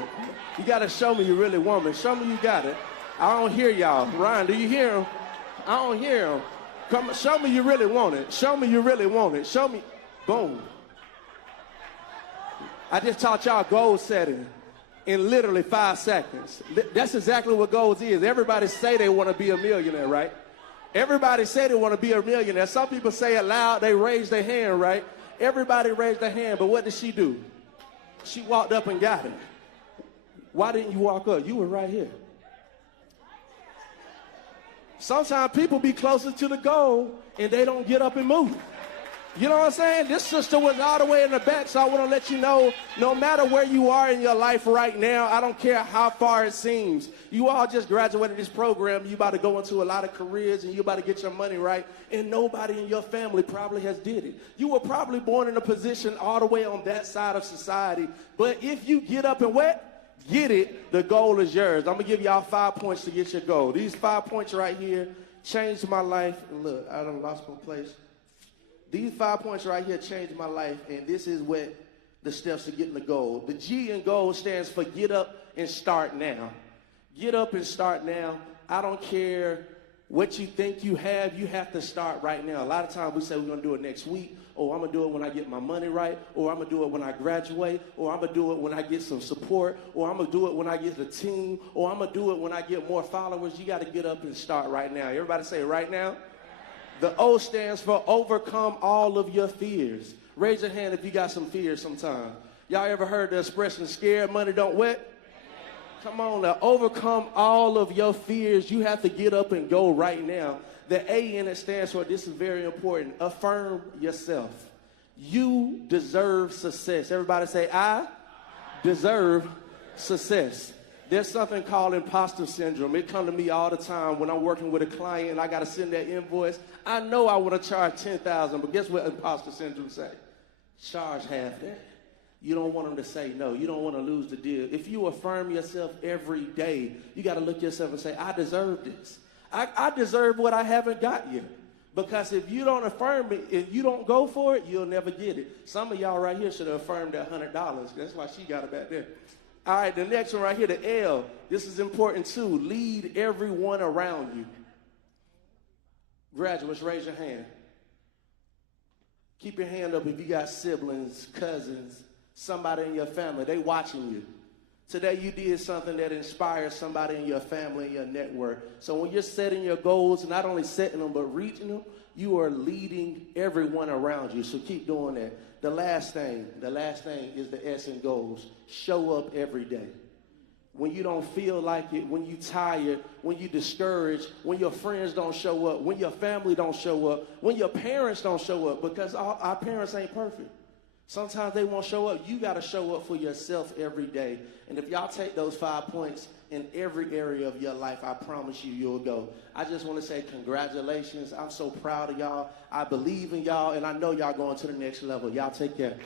it. Show me you got it. I don't hear y'all. Ryan, do you hear him? I don't hear him. Come, show me you really want it. Show me. Boom. I just taught y'all goal setting in literally 5 seconds. That's exactly what goals is. Everybody say they want to be a millionaire, right? Everybody say they want to be a millionaire. Some people say it loud. They raise their hand, right? Everybody raised their hand, but what did she do? She walked up and got it. Why didn't you walk up? You were right here. Sometimes people be closer to the goal and they don't get up and move. You know what I'm saying? This sister was all the way in the back, so I want to let you know, no matter where you are in your life right now, I don't care how far it seems. You all just graduated this program. You about to go into a lot of careers, and you about to get your money right, and nobody in your family probably has did it. You were probably born in a position all the way on that side of society, but if you get up and get it, the goal is yours. I'm going to give y'all 5 points to get your goal. These 5 points right here changed my life. And look, I done lost my place. These 5 points right here changed my life, and this is what the steps to getting the goal. The G in goal stands for get up and start now. Get up and start now. I don't care what you think you have to start right now. A lot of times we say we're going to do it next week, or I'm going to do it when I get my money right, or I'm going to do it when I graduate, or I'm going to do it when I get some support, or I'm going to do it when I get a team, or I'm going to do it when I get more followers. You got to get up and start right now. Everybody say right now. The O stands for overcome all of your fears. Raise your hand if you got some fears sometime. Y'all ever heard the expression, scared money don't what? Come on now, overcome all of your fears. You have to get up and go right now. The A in it stands for, this is very important, affirm yourself. You deserve success. Everybody say, I deserve success. There's something called imposter syndrome. It comes to me all the time when I'm working with a client and I got to send that invoice. I know I want to charge $10,000, but guess what imposter syndrome say? Charge half that. You don't want them to say no. You don't want to lose the deal. If you affirm yourself every day, you got to look yourself and say, I deserve this. I deserve what I haven't got yet. Because if you don't affirm it, if you don't go for it, you'll never get it. Some of y'all right here should have affirmed that $100. That's why she got it back there. All right, the next one right here, the L. This is important too. Lead everyone around you. Graduates, raise your hand. Keep your hand up if you got siblings, cousins, somebody in your family. They watching you. Today you did something that inspires somebody in your family, in your network. So when you're setting your goals, not only setting them, but reaching them, you are leading everyone around you. So keep doing that. The last thing is the S in goals. Show up every day. When you don't feel like it, when you're tired, when you're discouraged, when your friends don't show up, when your family don't show up, when your parents don't show up, because our parents ain't perfect. Sometimes they won't show up. You got to show up for yourself every day. And if y'all take those 5 points in every area of your life, I promise you, you'll go. I just want to say congratulations. I'm so proud of y'all. I believe in y'all, and I know y'all going to the next level. Y'all take care.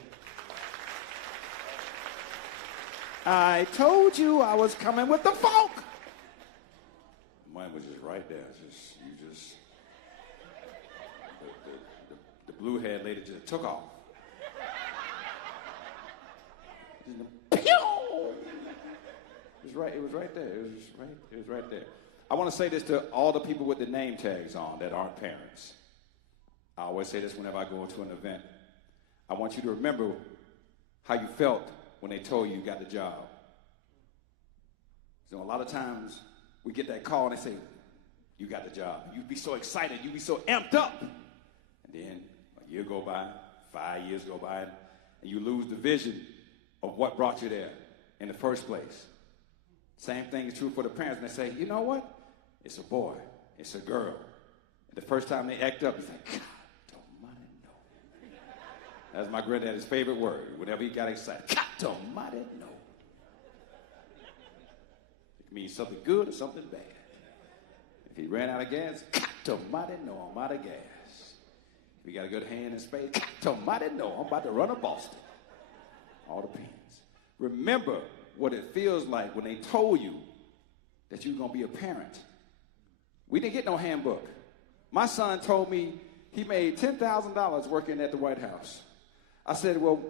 I told you I was coming with the funk. Mine was just right there. The blue-haired lady just took off. It was right there. It was right there. I want to say this to all the people with the name tags on that aren't parents. I always say this whenever I go to an event. I want you to remember how you felt when they told you you got the job. So a lot of times we get that call and they say, you got the job. You'd be so excited. You'd be so amped up. And then a year go by, 5 years go by, and you lose the vision of what brought you there in the first place. Same thing is true for the parents. And they say, you know what? It's a boy. It's a girl. And the first time they act up, you think, God almighty, no. That's my granddaddy's favorite word. Whenever he got excited, God almighty, no. It means something good or something bad. If he ran out of gas, God almighty, no, I'm out of gas. If he got a good hand in spades, God almighty, no, I'm about to run to Boston. All depends. Remember what it feels like when they told you that you're going to be a parent. We didn't get no handbook. My son told me he made $10,000 working at the White House. I said, well,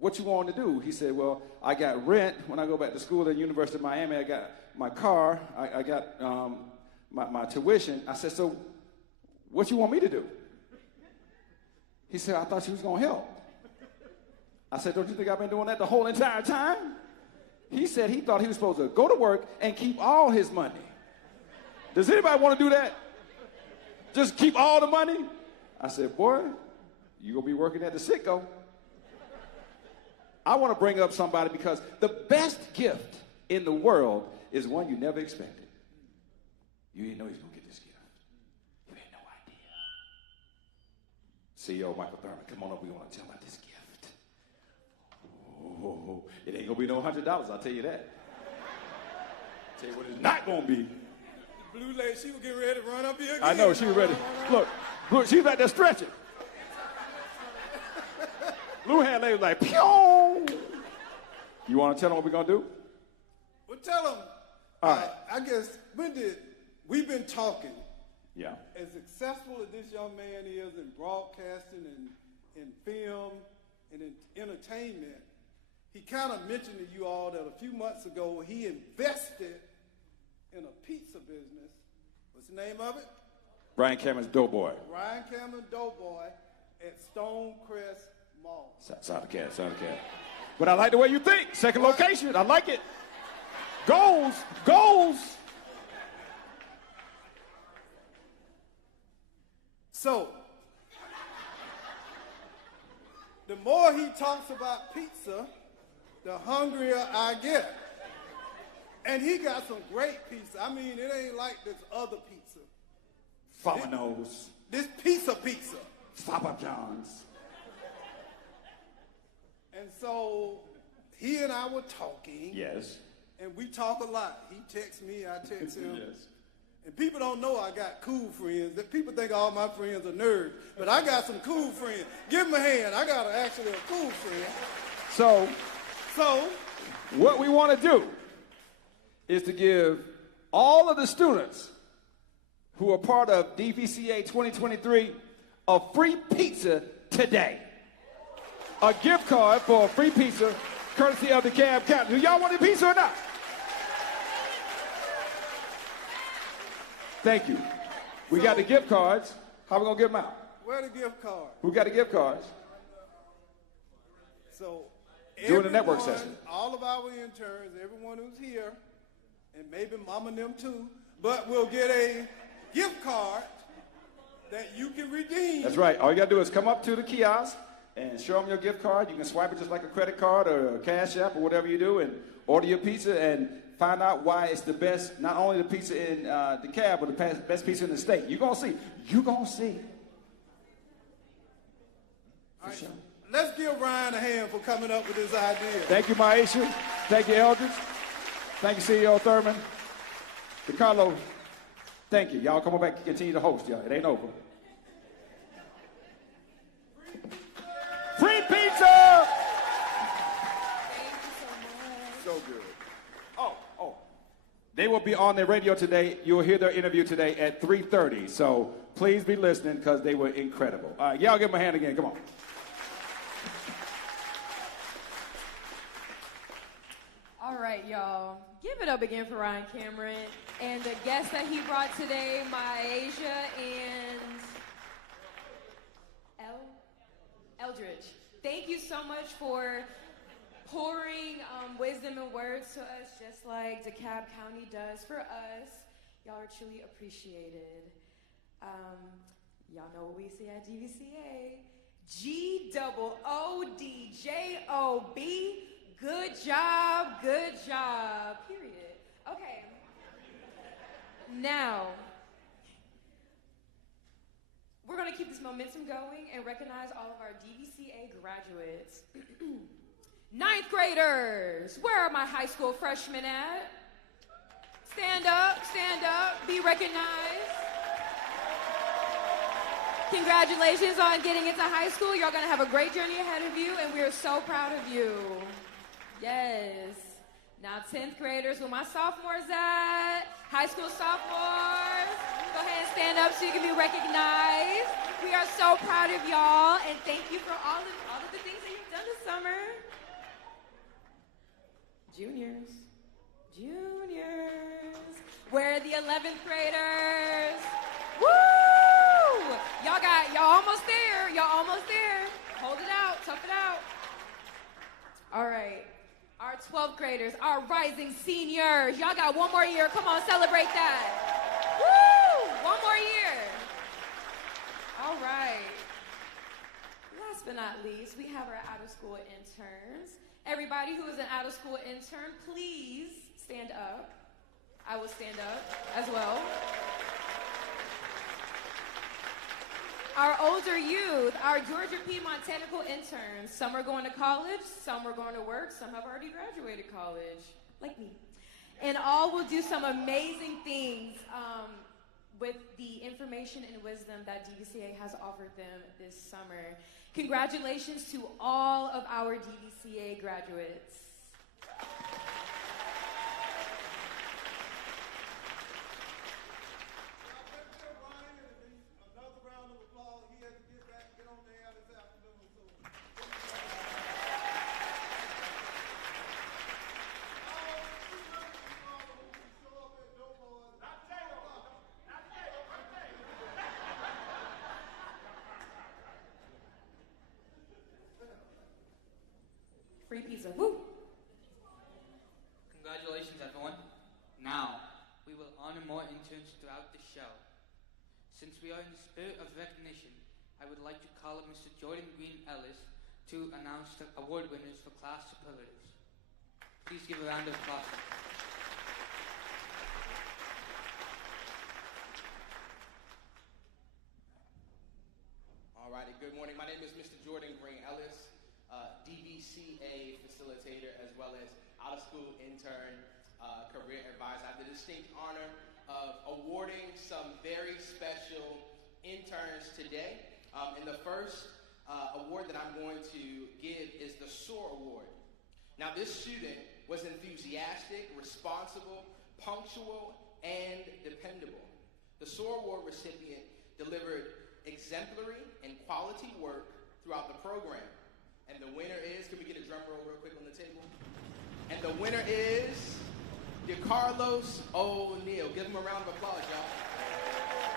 what you want to do? He said, well, I got rent when I go back to school at the University of Miami. I got my car. I got my tuition. I said, so what you want me to do? He said, I thought you was going to help. I said, don't you think I've been doing that the whole entire time? He said he thought he was supposed to go to work and keep all his money. Does anybody want to do that? Just keep all the money? I said, boy, you're going to be working at the Sitco. I want to bring up somebody because the best gift in the world is one you never expected. You didn't know he was going to get this gift. You had no idea. CEO Michael Thurman, come on up. We want to tell about this gift. Oh, it ain't going to be no $100, I'll tell you that. I'll tell you what it's not going to be. The blue lady, she was getting ready to run up here again. I know, she was ready. Look, she's back there stretching. Blue hand lady was like, pew! You want to tell them what we're going to do? Well, tell them. All right. I guess, we've been talking. Yeah. As successful as this young man is in broadcasting and in film and in entertainment, he kind of mentioned to you all that a few months ago he invested in a pizza business. What's the name of it? Brian Cameron's Doughboy. Ryan Cameron Doughboy at Stonecrest Mall. South of Cat. But I like the way you think. Second location. I like it. Goals. So, the more he talks about pizza, the hungrier I get. And he got some great pizza. I mean, it ain't like this other pizza. Domino's. This pizza. Papa John's. And so he and I were talking. Yes. And we talk a lot. He texts me, I text him. Yes. And people don't know I got cool friends. That people think all my friends are nerds. But I got some cool friends. Give them a hand. I got actually a cool friend. So what we want to do is to give all of the students who are part of DVCA 2023 a free pizza today. A gift card for a free pizza courtesy of DeKalb County. Do y'all want a pizza or not? Thank you. We got the gift cards. How we going to give them out? Where the gift card? Who got the gift cards? So During the network session. All of our interns, everyone who's here, and maybe mom and them too, but we'll get a gift card that you can redeem. That's right. All you got to do is come up to the kiosk and show them your gift card. You can swipe it just like a credit card or a Cash App or whatever you do and order your pizza and find out why it's the best, not only the pizza in DeKalb, but the best pizza in the state. You're going to see. You're going to see. All right. Sure. Let's give Ryan a hand for coming up with this idea. Thank you, Maisha. Thank you, Eldridge. Thank you, CEO Thurman. DeCarlo, thank you. Y'all come on back and continue to host, y'all. It ain't over. Free pizza! So good. Oh. They will be on the radio today. You'll hear their interview today at 3:30. So please be listening because they were incredible. All right, y'all give them a hand again. Come on. All right, y'all. Give it up again for Ryan Cameron and the guests that he brought today, Myasia and Eldridge. Thank you so much for pouring wisdom and words to us, just like DeKalb County does for us. Y'all are truly appreciated. Y'all know what we say at DVCA. GOODJOB. Good job, period. Okay. Now, we're going to keep this momentum going and recognize all of our DVCA graduates. Ninth graders, where are my high school freshmen at? Stand up, be recognized. Congratulations on getting into high school. You're going to have a great journey ahead of you, and we are so proud of you. Yes. Now, 10th graders, where my sophomores at? High school sophomores, go ahead and stand up so you can be recognized. We are so proud of y'all, and thank you for all of the things that you've done this summer. Juniors, where are the 11th graders? Woo! Y'all almost there. Hold it out, tough it out. All right. Our 12th graders, our rising seniors. Y'all got one more year. Come on, celebrate that. Woo! One more year. All right. Last but not least, we have our out-of-school interns. Everybody who is an out-of-school intern, please stand up. I will stand up as well. Our older youth, our Georgia Piedmont Technical interns, some are going to college, some are going to work, some have already graduated college, like me. And all will do some amazing things with the information and wisdom that DVCA has offered them this summer. Congratulations to all of our DVCA graduates. Free pizza. Woo! Congratulations, everyone. Now, we will honor more interns throughout the show. Since we are in the spirit of recognition, I would like to call up Mr. Jordan Green Ellis to announce the award winners for class superlatives. Please give a round of applause. righty, good morning. My name is Mr. Jordan Green Ellis, DVCA facilitator, as well as out-of-school intern, career advisor. I have the distinct honor of awarding some very special interns today. And the first award that I'm going to give is the SOAR Award. Now, this student was enthusiastic, responsible, punctual, and dependable. The SOAR Award recipient delivered exemplary and quality work throughout the program. And the winner is, can we get a drum roll real quick on the table? And the winner is DeKalb O'Neal. Give him a round of applause, y'all.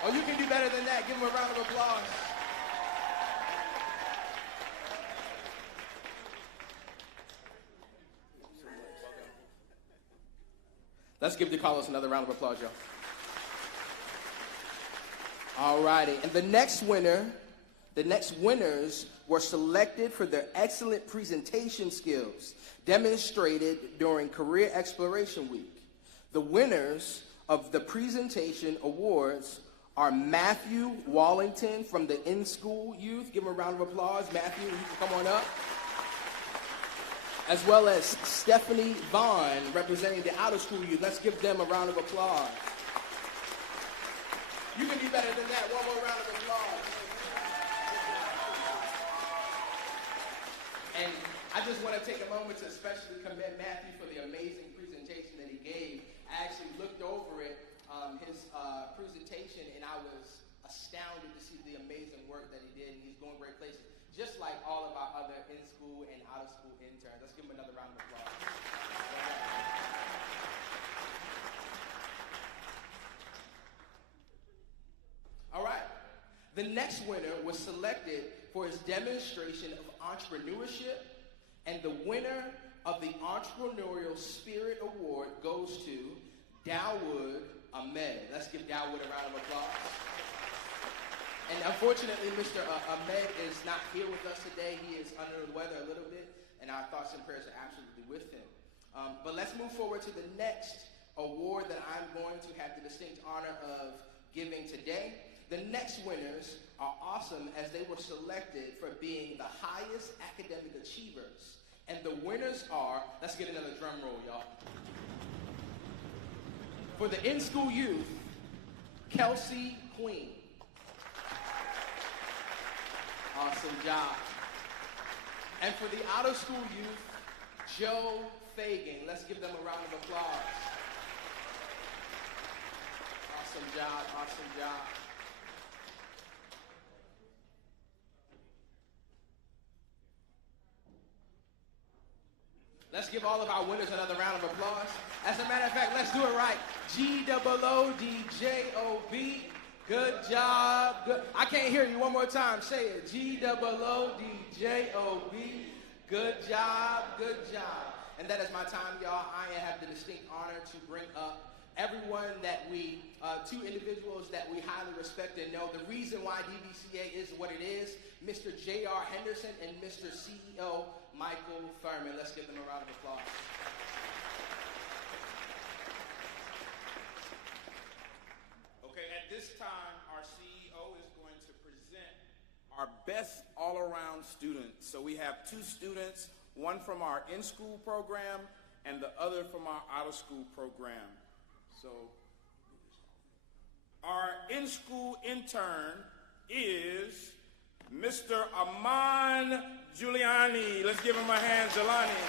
Oh, you can do better than that. Give him a round of applause. Let's give DeKalb another round of applause, y'all. All righty, and the next winners were selected for their excellent presentation skills demonstrated during Career Exploration Week. The winners of the presentation awards are Matthew Wallington from the in-school youth. Give him a round of applause. Matthew, you can come on up. As well as Stephanie Vaughn representing the out-of-school youth. Let's give them a round of applause. You can do better than that. One more round of applause. And I just want to take a moment to especially commend Matthew for the amazing presentation that he gave. I actually looked over it, his presentation, and I was astounded to see the amazing work that he did, and he's going great places, just like all of our other in-school and out-of-school interns. Let's give him another round of applause. All right. The next winner was selected for his demonstration of entrepreneurship, and the winner of the Entrepreneurial Spirit Award goes to Dawood Ahmed. Let's give Dawood a round of applause. And unfortunately, Mr. Ahmed is not here with us today. He is under the weather a little bit, and our thoughts and prayers are absolutely with him. But let's move forward to the next award that I'm going to have the distinct honor of giving today. The next winners are awesome as they were selected for being the highest academic achievers. And the winners are, let's get another drum roll, y'all. For the in-school youth, Kelsey Queen. Awesome job. And for the out-of-school youth, Joe Fagan. Let's give them a round of applause. Awesome job, awesome job. Let's give all of our winners another round of applause. As a matter of fact, let's do it right. G-O-O-D-J-O-B. Good job. Good. I can't hear you. One more time. Say it. G-O-O-D-J-O-B. Good job. Good job. And that is my time, y'all. I have the distinct honor to bring up everyone that two individuals that we highly respect and know. The reason why DVCA is what it is, Mr. J.R. Henderson and Mr. CEO Michael Furman. Let's give them a round of applause. Okay, at this time, our CEO is going to present our best all-around students. So we have two students, one from our in-school program and the other from our out-of-school program. So our in-school intern is Mr. Aman Giuliani. Let's give him a hand, Giuliani.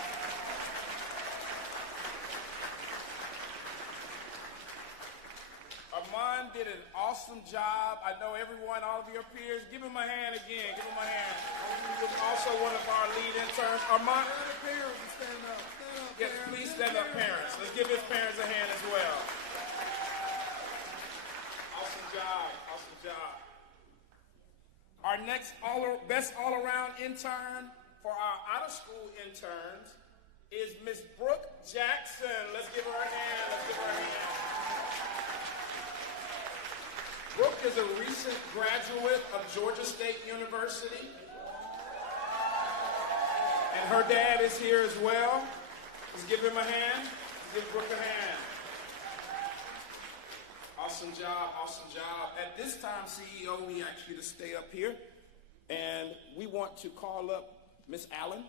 Aman did an awesome job. I know everyone, all of your peers. Give him a hand again. Give him a hand. He was also one of our lead interns. Aman. Parents, stand up. Stand up. Yes, please stand up, parents. Let's give his parents a hand as well. Awesome job. Awesome job. Our next best all-around intern for our out-of-school interns is Miss Brooke Jackson. Let's give her a hand. Let's give her a hand. Brooke is a recent graduate of Georgia State University. And her dad is here as well. Let's give him a hand. Let's give Brooke a hand. Awesome job, awesome job. At this time, CEO, we ask you to stay up here. And we want to call up Miss Allen.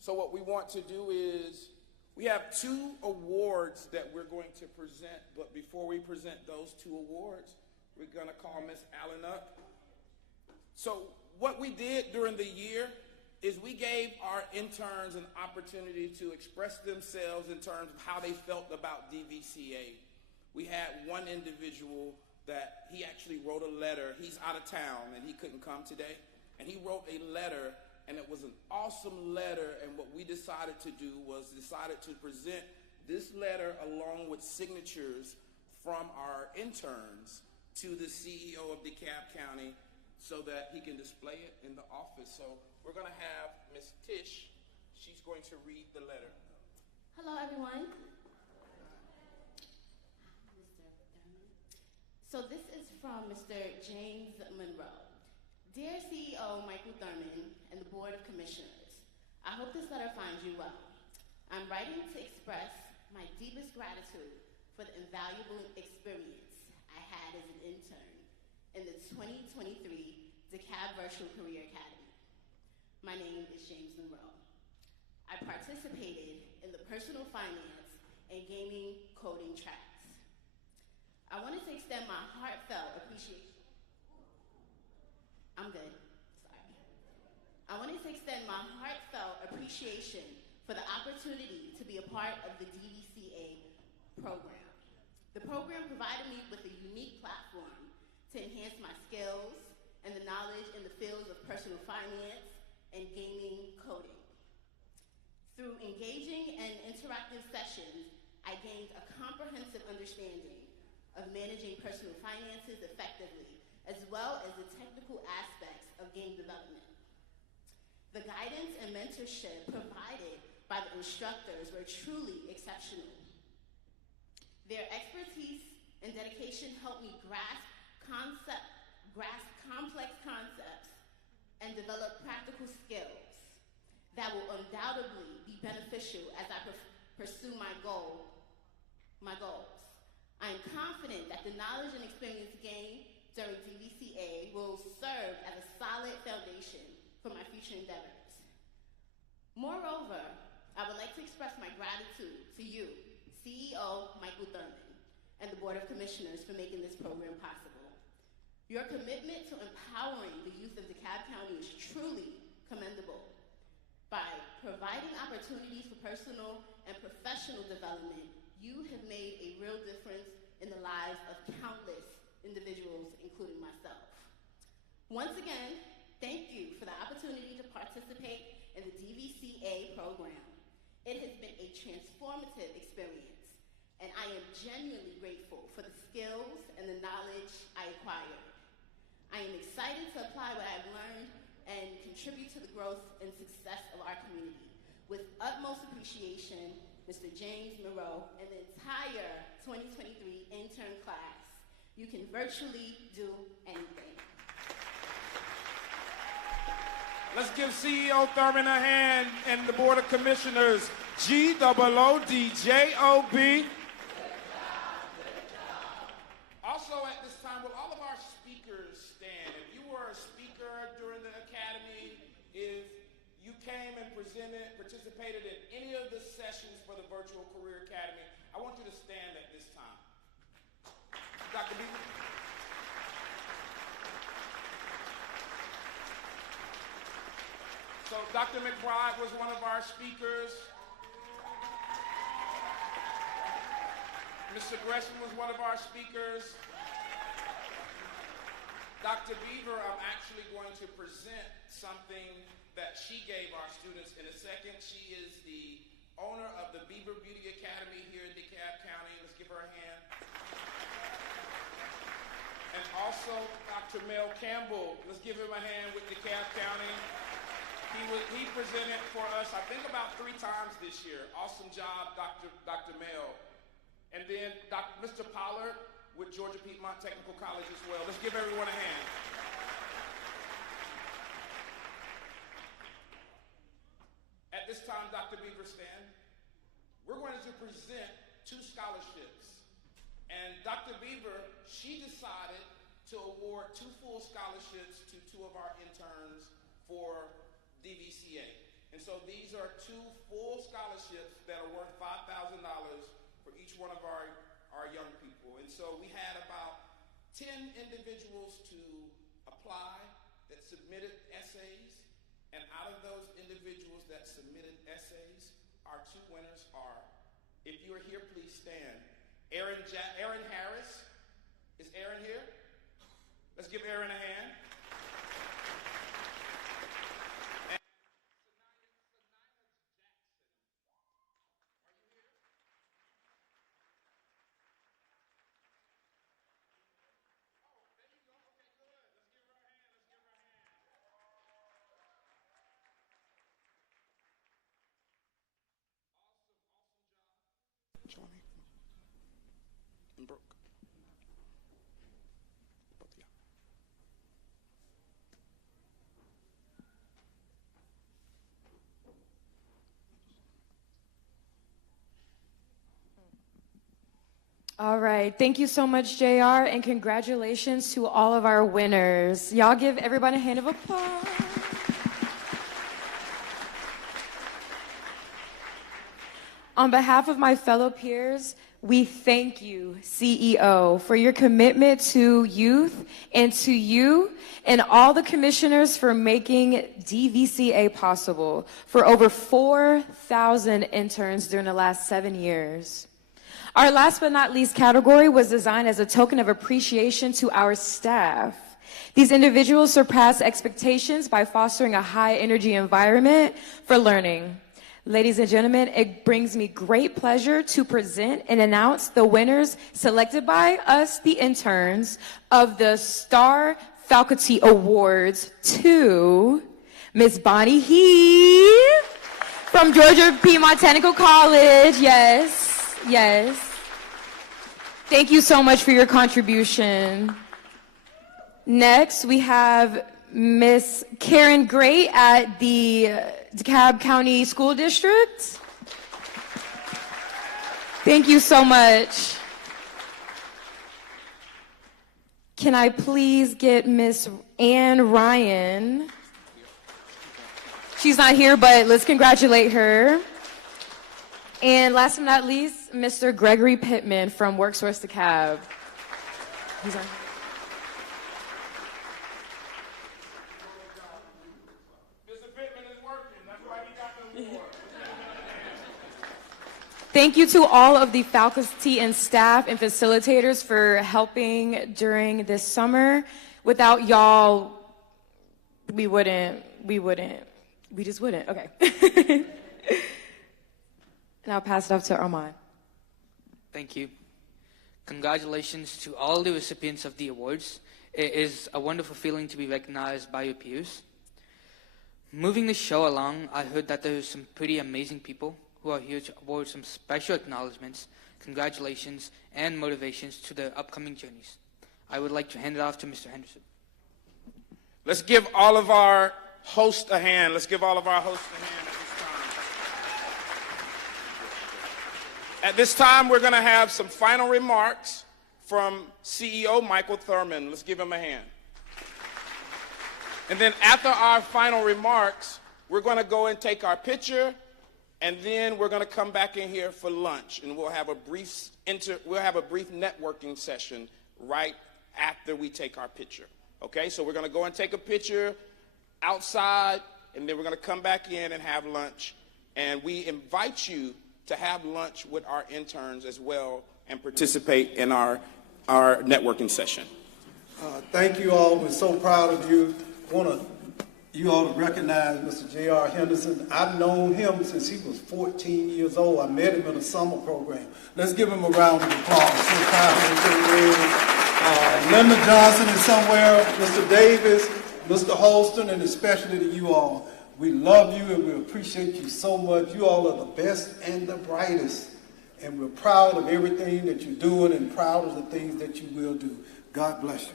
So what we want to do is, we have 2 awards that we're going to present, but before we present those 2 awards, we're going to call Miss Allen up. So what we did during the year is we gave our interns an opportunity to express themselves in terms of how they felt about DVCA. We had one individual that he actually wrote a letter. He's out of town and he couldn't come today. And he wrote a letter, and it was an awesome letter. And what we decided to do was to present this letter along with signatures from our interns to the CEO of DeKalb County so that he can display it in the office. So we're going to have Miss Tish. She's going to read the letter. Hello, everyone. So this is from Mr. James Monroe. Dear CEO Michael Thurman and the Board of Commissioners, I hope this letter finds you well. I'm writing to express my deepest gratitude for the invaluable experience I had as an intern in the 2023 DeKalb Virtual Career Academy. My name is James Monroe. I participated in the personal finance and gaming coding tracks. I wanted to extend my heartfelt appreciation. I'm good, sorry. I wanted to extend my heartfelt appreciation for the opportunity to be a part of the DVCA program. The program provided me with a unique platform to enhance my skills and the knowledge in the fields of personal finance and gaming coding. Through engaging and interactive sessions, I gained a comprehensive understanding of managing personal finances effectively, as well as the technical aspects of game development. The guidance and mentorship provided by the instructors were truly exceptional. Their expertise and dedication helped me grasp complex concepts and develop practical skills that will undoubtedly be beneficial as I pursue my goals. I am confident that the knowledge and experience gained during DVCA will serve as a solid foundation for my future endeavors. Moreover, I would like to express my gratitude to you, CEO Michael Thurman, and the Board of Commissioners for making this program possible. Your commitment to empowering the youth of DeKalb County is truly commendable. By providing opportunities for personal and professional development, you have made a real difference in the lives of countless individuals, including myself. Once again, thank you for the opportunity to participate in the DVCA program. It has been a transformative experience, and I am genuinely grateful for the skills and the knowledge I acquired. I am excited to apply what I've learned and contribute to the growth and success of our community. With utmost appreciation, Mr. James Monroe and the entire 2023 intern class. You can virtually do anything. Let's give CEO Thurman a hand and the Board of Commissioners, GOODJOB. Also at this time, will all of our speakers stand? If you were a speaker during the academy, if you came and participated in any of the sessions for the Virtual Career Academy, I want you to stand at this time. Dr. Beaver. So Dr. McBride was one of our speakers. Mr. Gresham was one of our speakers. Dr. Beaver, I'm actually going to present something that she gave our students in a second. She is the owner of the Beaver Beauty Academy here in DeKalb County. Let's give her a hand. And also Dr. Mel Campbell. Let's give him a hand with DeKalb County. He presented for us, I think, about 3 times this year. Awesome job, Dr. Mel. And then Mr. Pollard with Georgia Piedmont Technical College as well. Let's give everyone a hand. At this time, Dr. Beaver, stand. We're going to present 2 scholarships And Dr. Bieber, she decided to award 2 full scholarships to 2 of our interns for DVCA. And so these are 2 full scholarships that are worth $5,000 for each one of our young people. And so we had about 10 individuals to apply that submitted essays. And out of those individuals that submitted essays, our 2 winners are, if you are here, please stand. Aaron Harris. Is Aaron here? Let's give Aaron a hand. Johnny and Brooke. Both of y'all. All right. Thank you so much, JR, and congratulations to all of our winners. Y'all give everybody a hand of applause. On behalf of my fellow peers, we thank you, CEO, for your commitment to youth and to you and all the commissioners for making DVCA possible for over 4,000 interns during the last 7 years. Our last but not least category was designed as a token of appreciation to our staff. These individuals surpassed expectations by fostering a high-energy environment for learning. Ladies and gentlemen, it brings me great pleasure to present and announce the winners selected by us, the interns, of the Star Faculty Awards to Miss Bonnie He from Georgia Piedmont Technical College. Yes, yes. Thank you so much for your contribution. Next, we have Miss Karen Gray at the DeKalb County School District. Thank you so much. Can I please get Miss Ann Ryan? She's not here, but let's congratulate her. And last but not least, Mr. Gregory Pittman from WorkSource DeKalb. He's on here. Thank you to all of the faculty and staff and facilitators for helping during this summer. Without y'all, we just wouldn't. Okay. And I'll pass it off to Armand. Thank you. Congratulations to all the recipients of the awards. It is a wonderful feeling to be recognized by your peers. Moving the show along, I heard that there are some pretty amazing people who are here to award some special acknowledgments, congratulations, and motivations to their upcoming journeys. I would like to hand it off to Mr. Henderson. Let's give all of our hosts a hand. Let's give all of our hosts a hand at this time. We're going to have some final remarks from CEO Michael Thurman. Let's give him a hand. And then after our final remarks, we're going to go and take our picture, and then we're going to come back in here for lunch, and we'll have a brief networking session right after we take our picture. Okay, so we're going to go and take a picture outside, and then we're going to come back in and have lunch. And we invite you to have lunch with our interns as well and participate in our networking session. Thank you all. We're so proud of you. I want you all to recognize Mr. J.R. Henderson. I've known him since he was 14 years old. I met him in a summer program. Let's give him a round of applause. So proud of him. Linda Johnson is somewhere, Mr. Davis, Mr. Holston, and especially to you all. We love you and we appreciate you so much. You all are the best and the brightest. And we're proud of everything that you're doing and proud of the things that you will do. God bless you.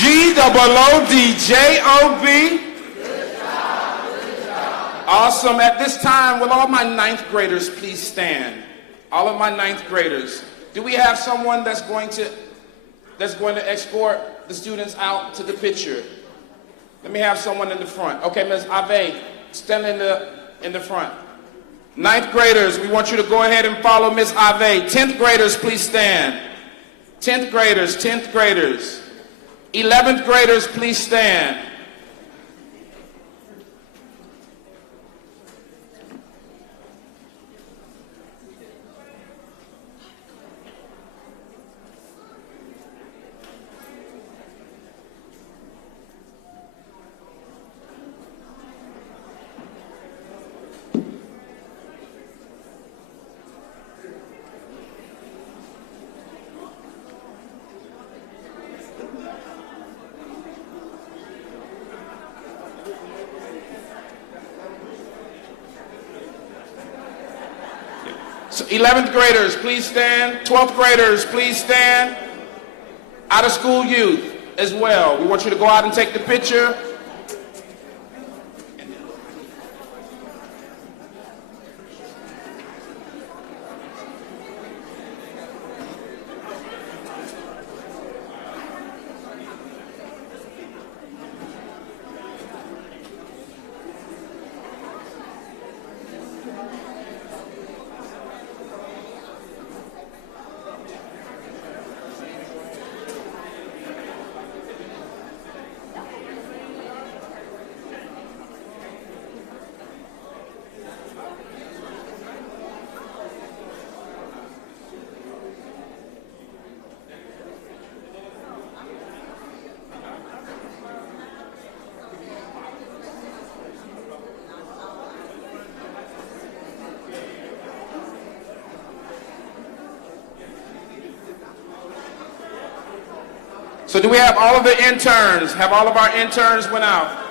G-O-O-D-J-O-B. Awesome. At this time, will all my ninth graders please stand? all of my 9th graders. Do we have someone that's going to escort the students out to the picture? Let me have someone in the front. Okay, Ms. Ave, stand in the front. 9th graders, we want you to go ahead and follow Ms. Ave. 10th graders, please stand. 10th graders, 10th graders. 11th graders, please stand. So 11th graders, please stand. 12th graders, please stand. Out of school youth as well. We want you to go out and take the picture. So do we have all of the interns? Have all of our interns went out?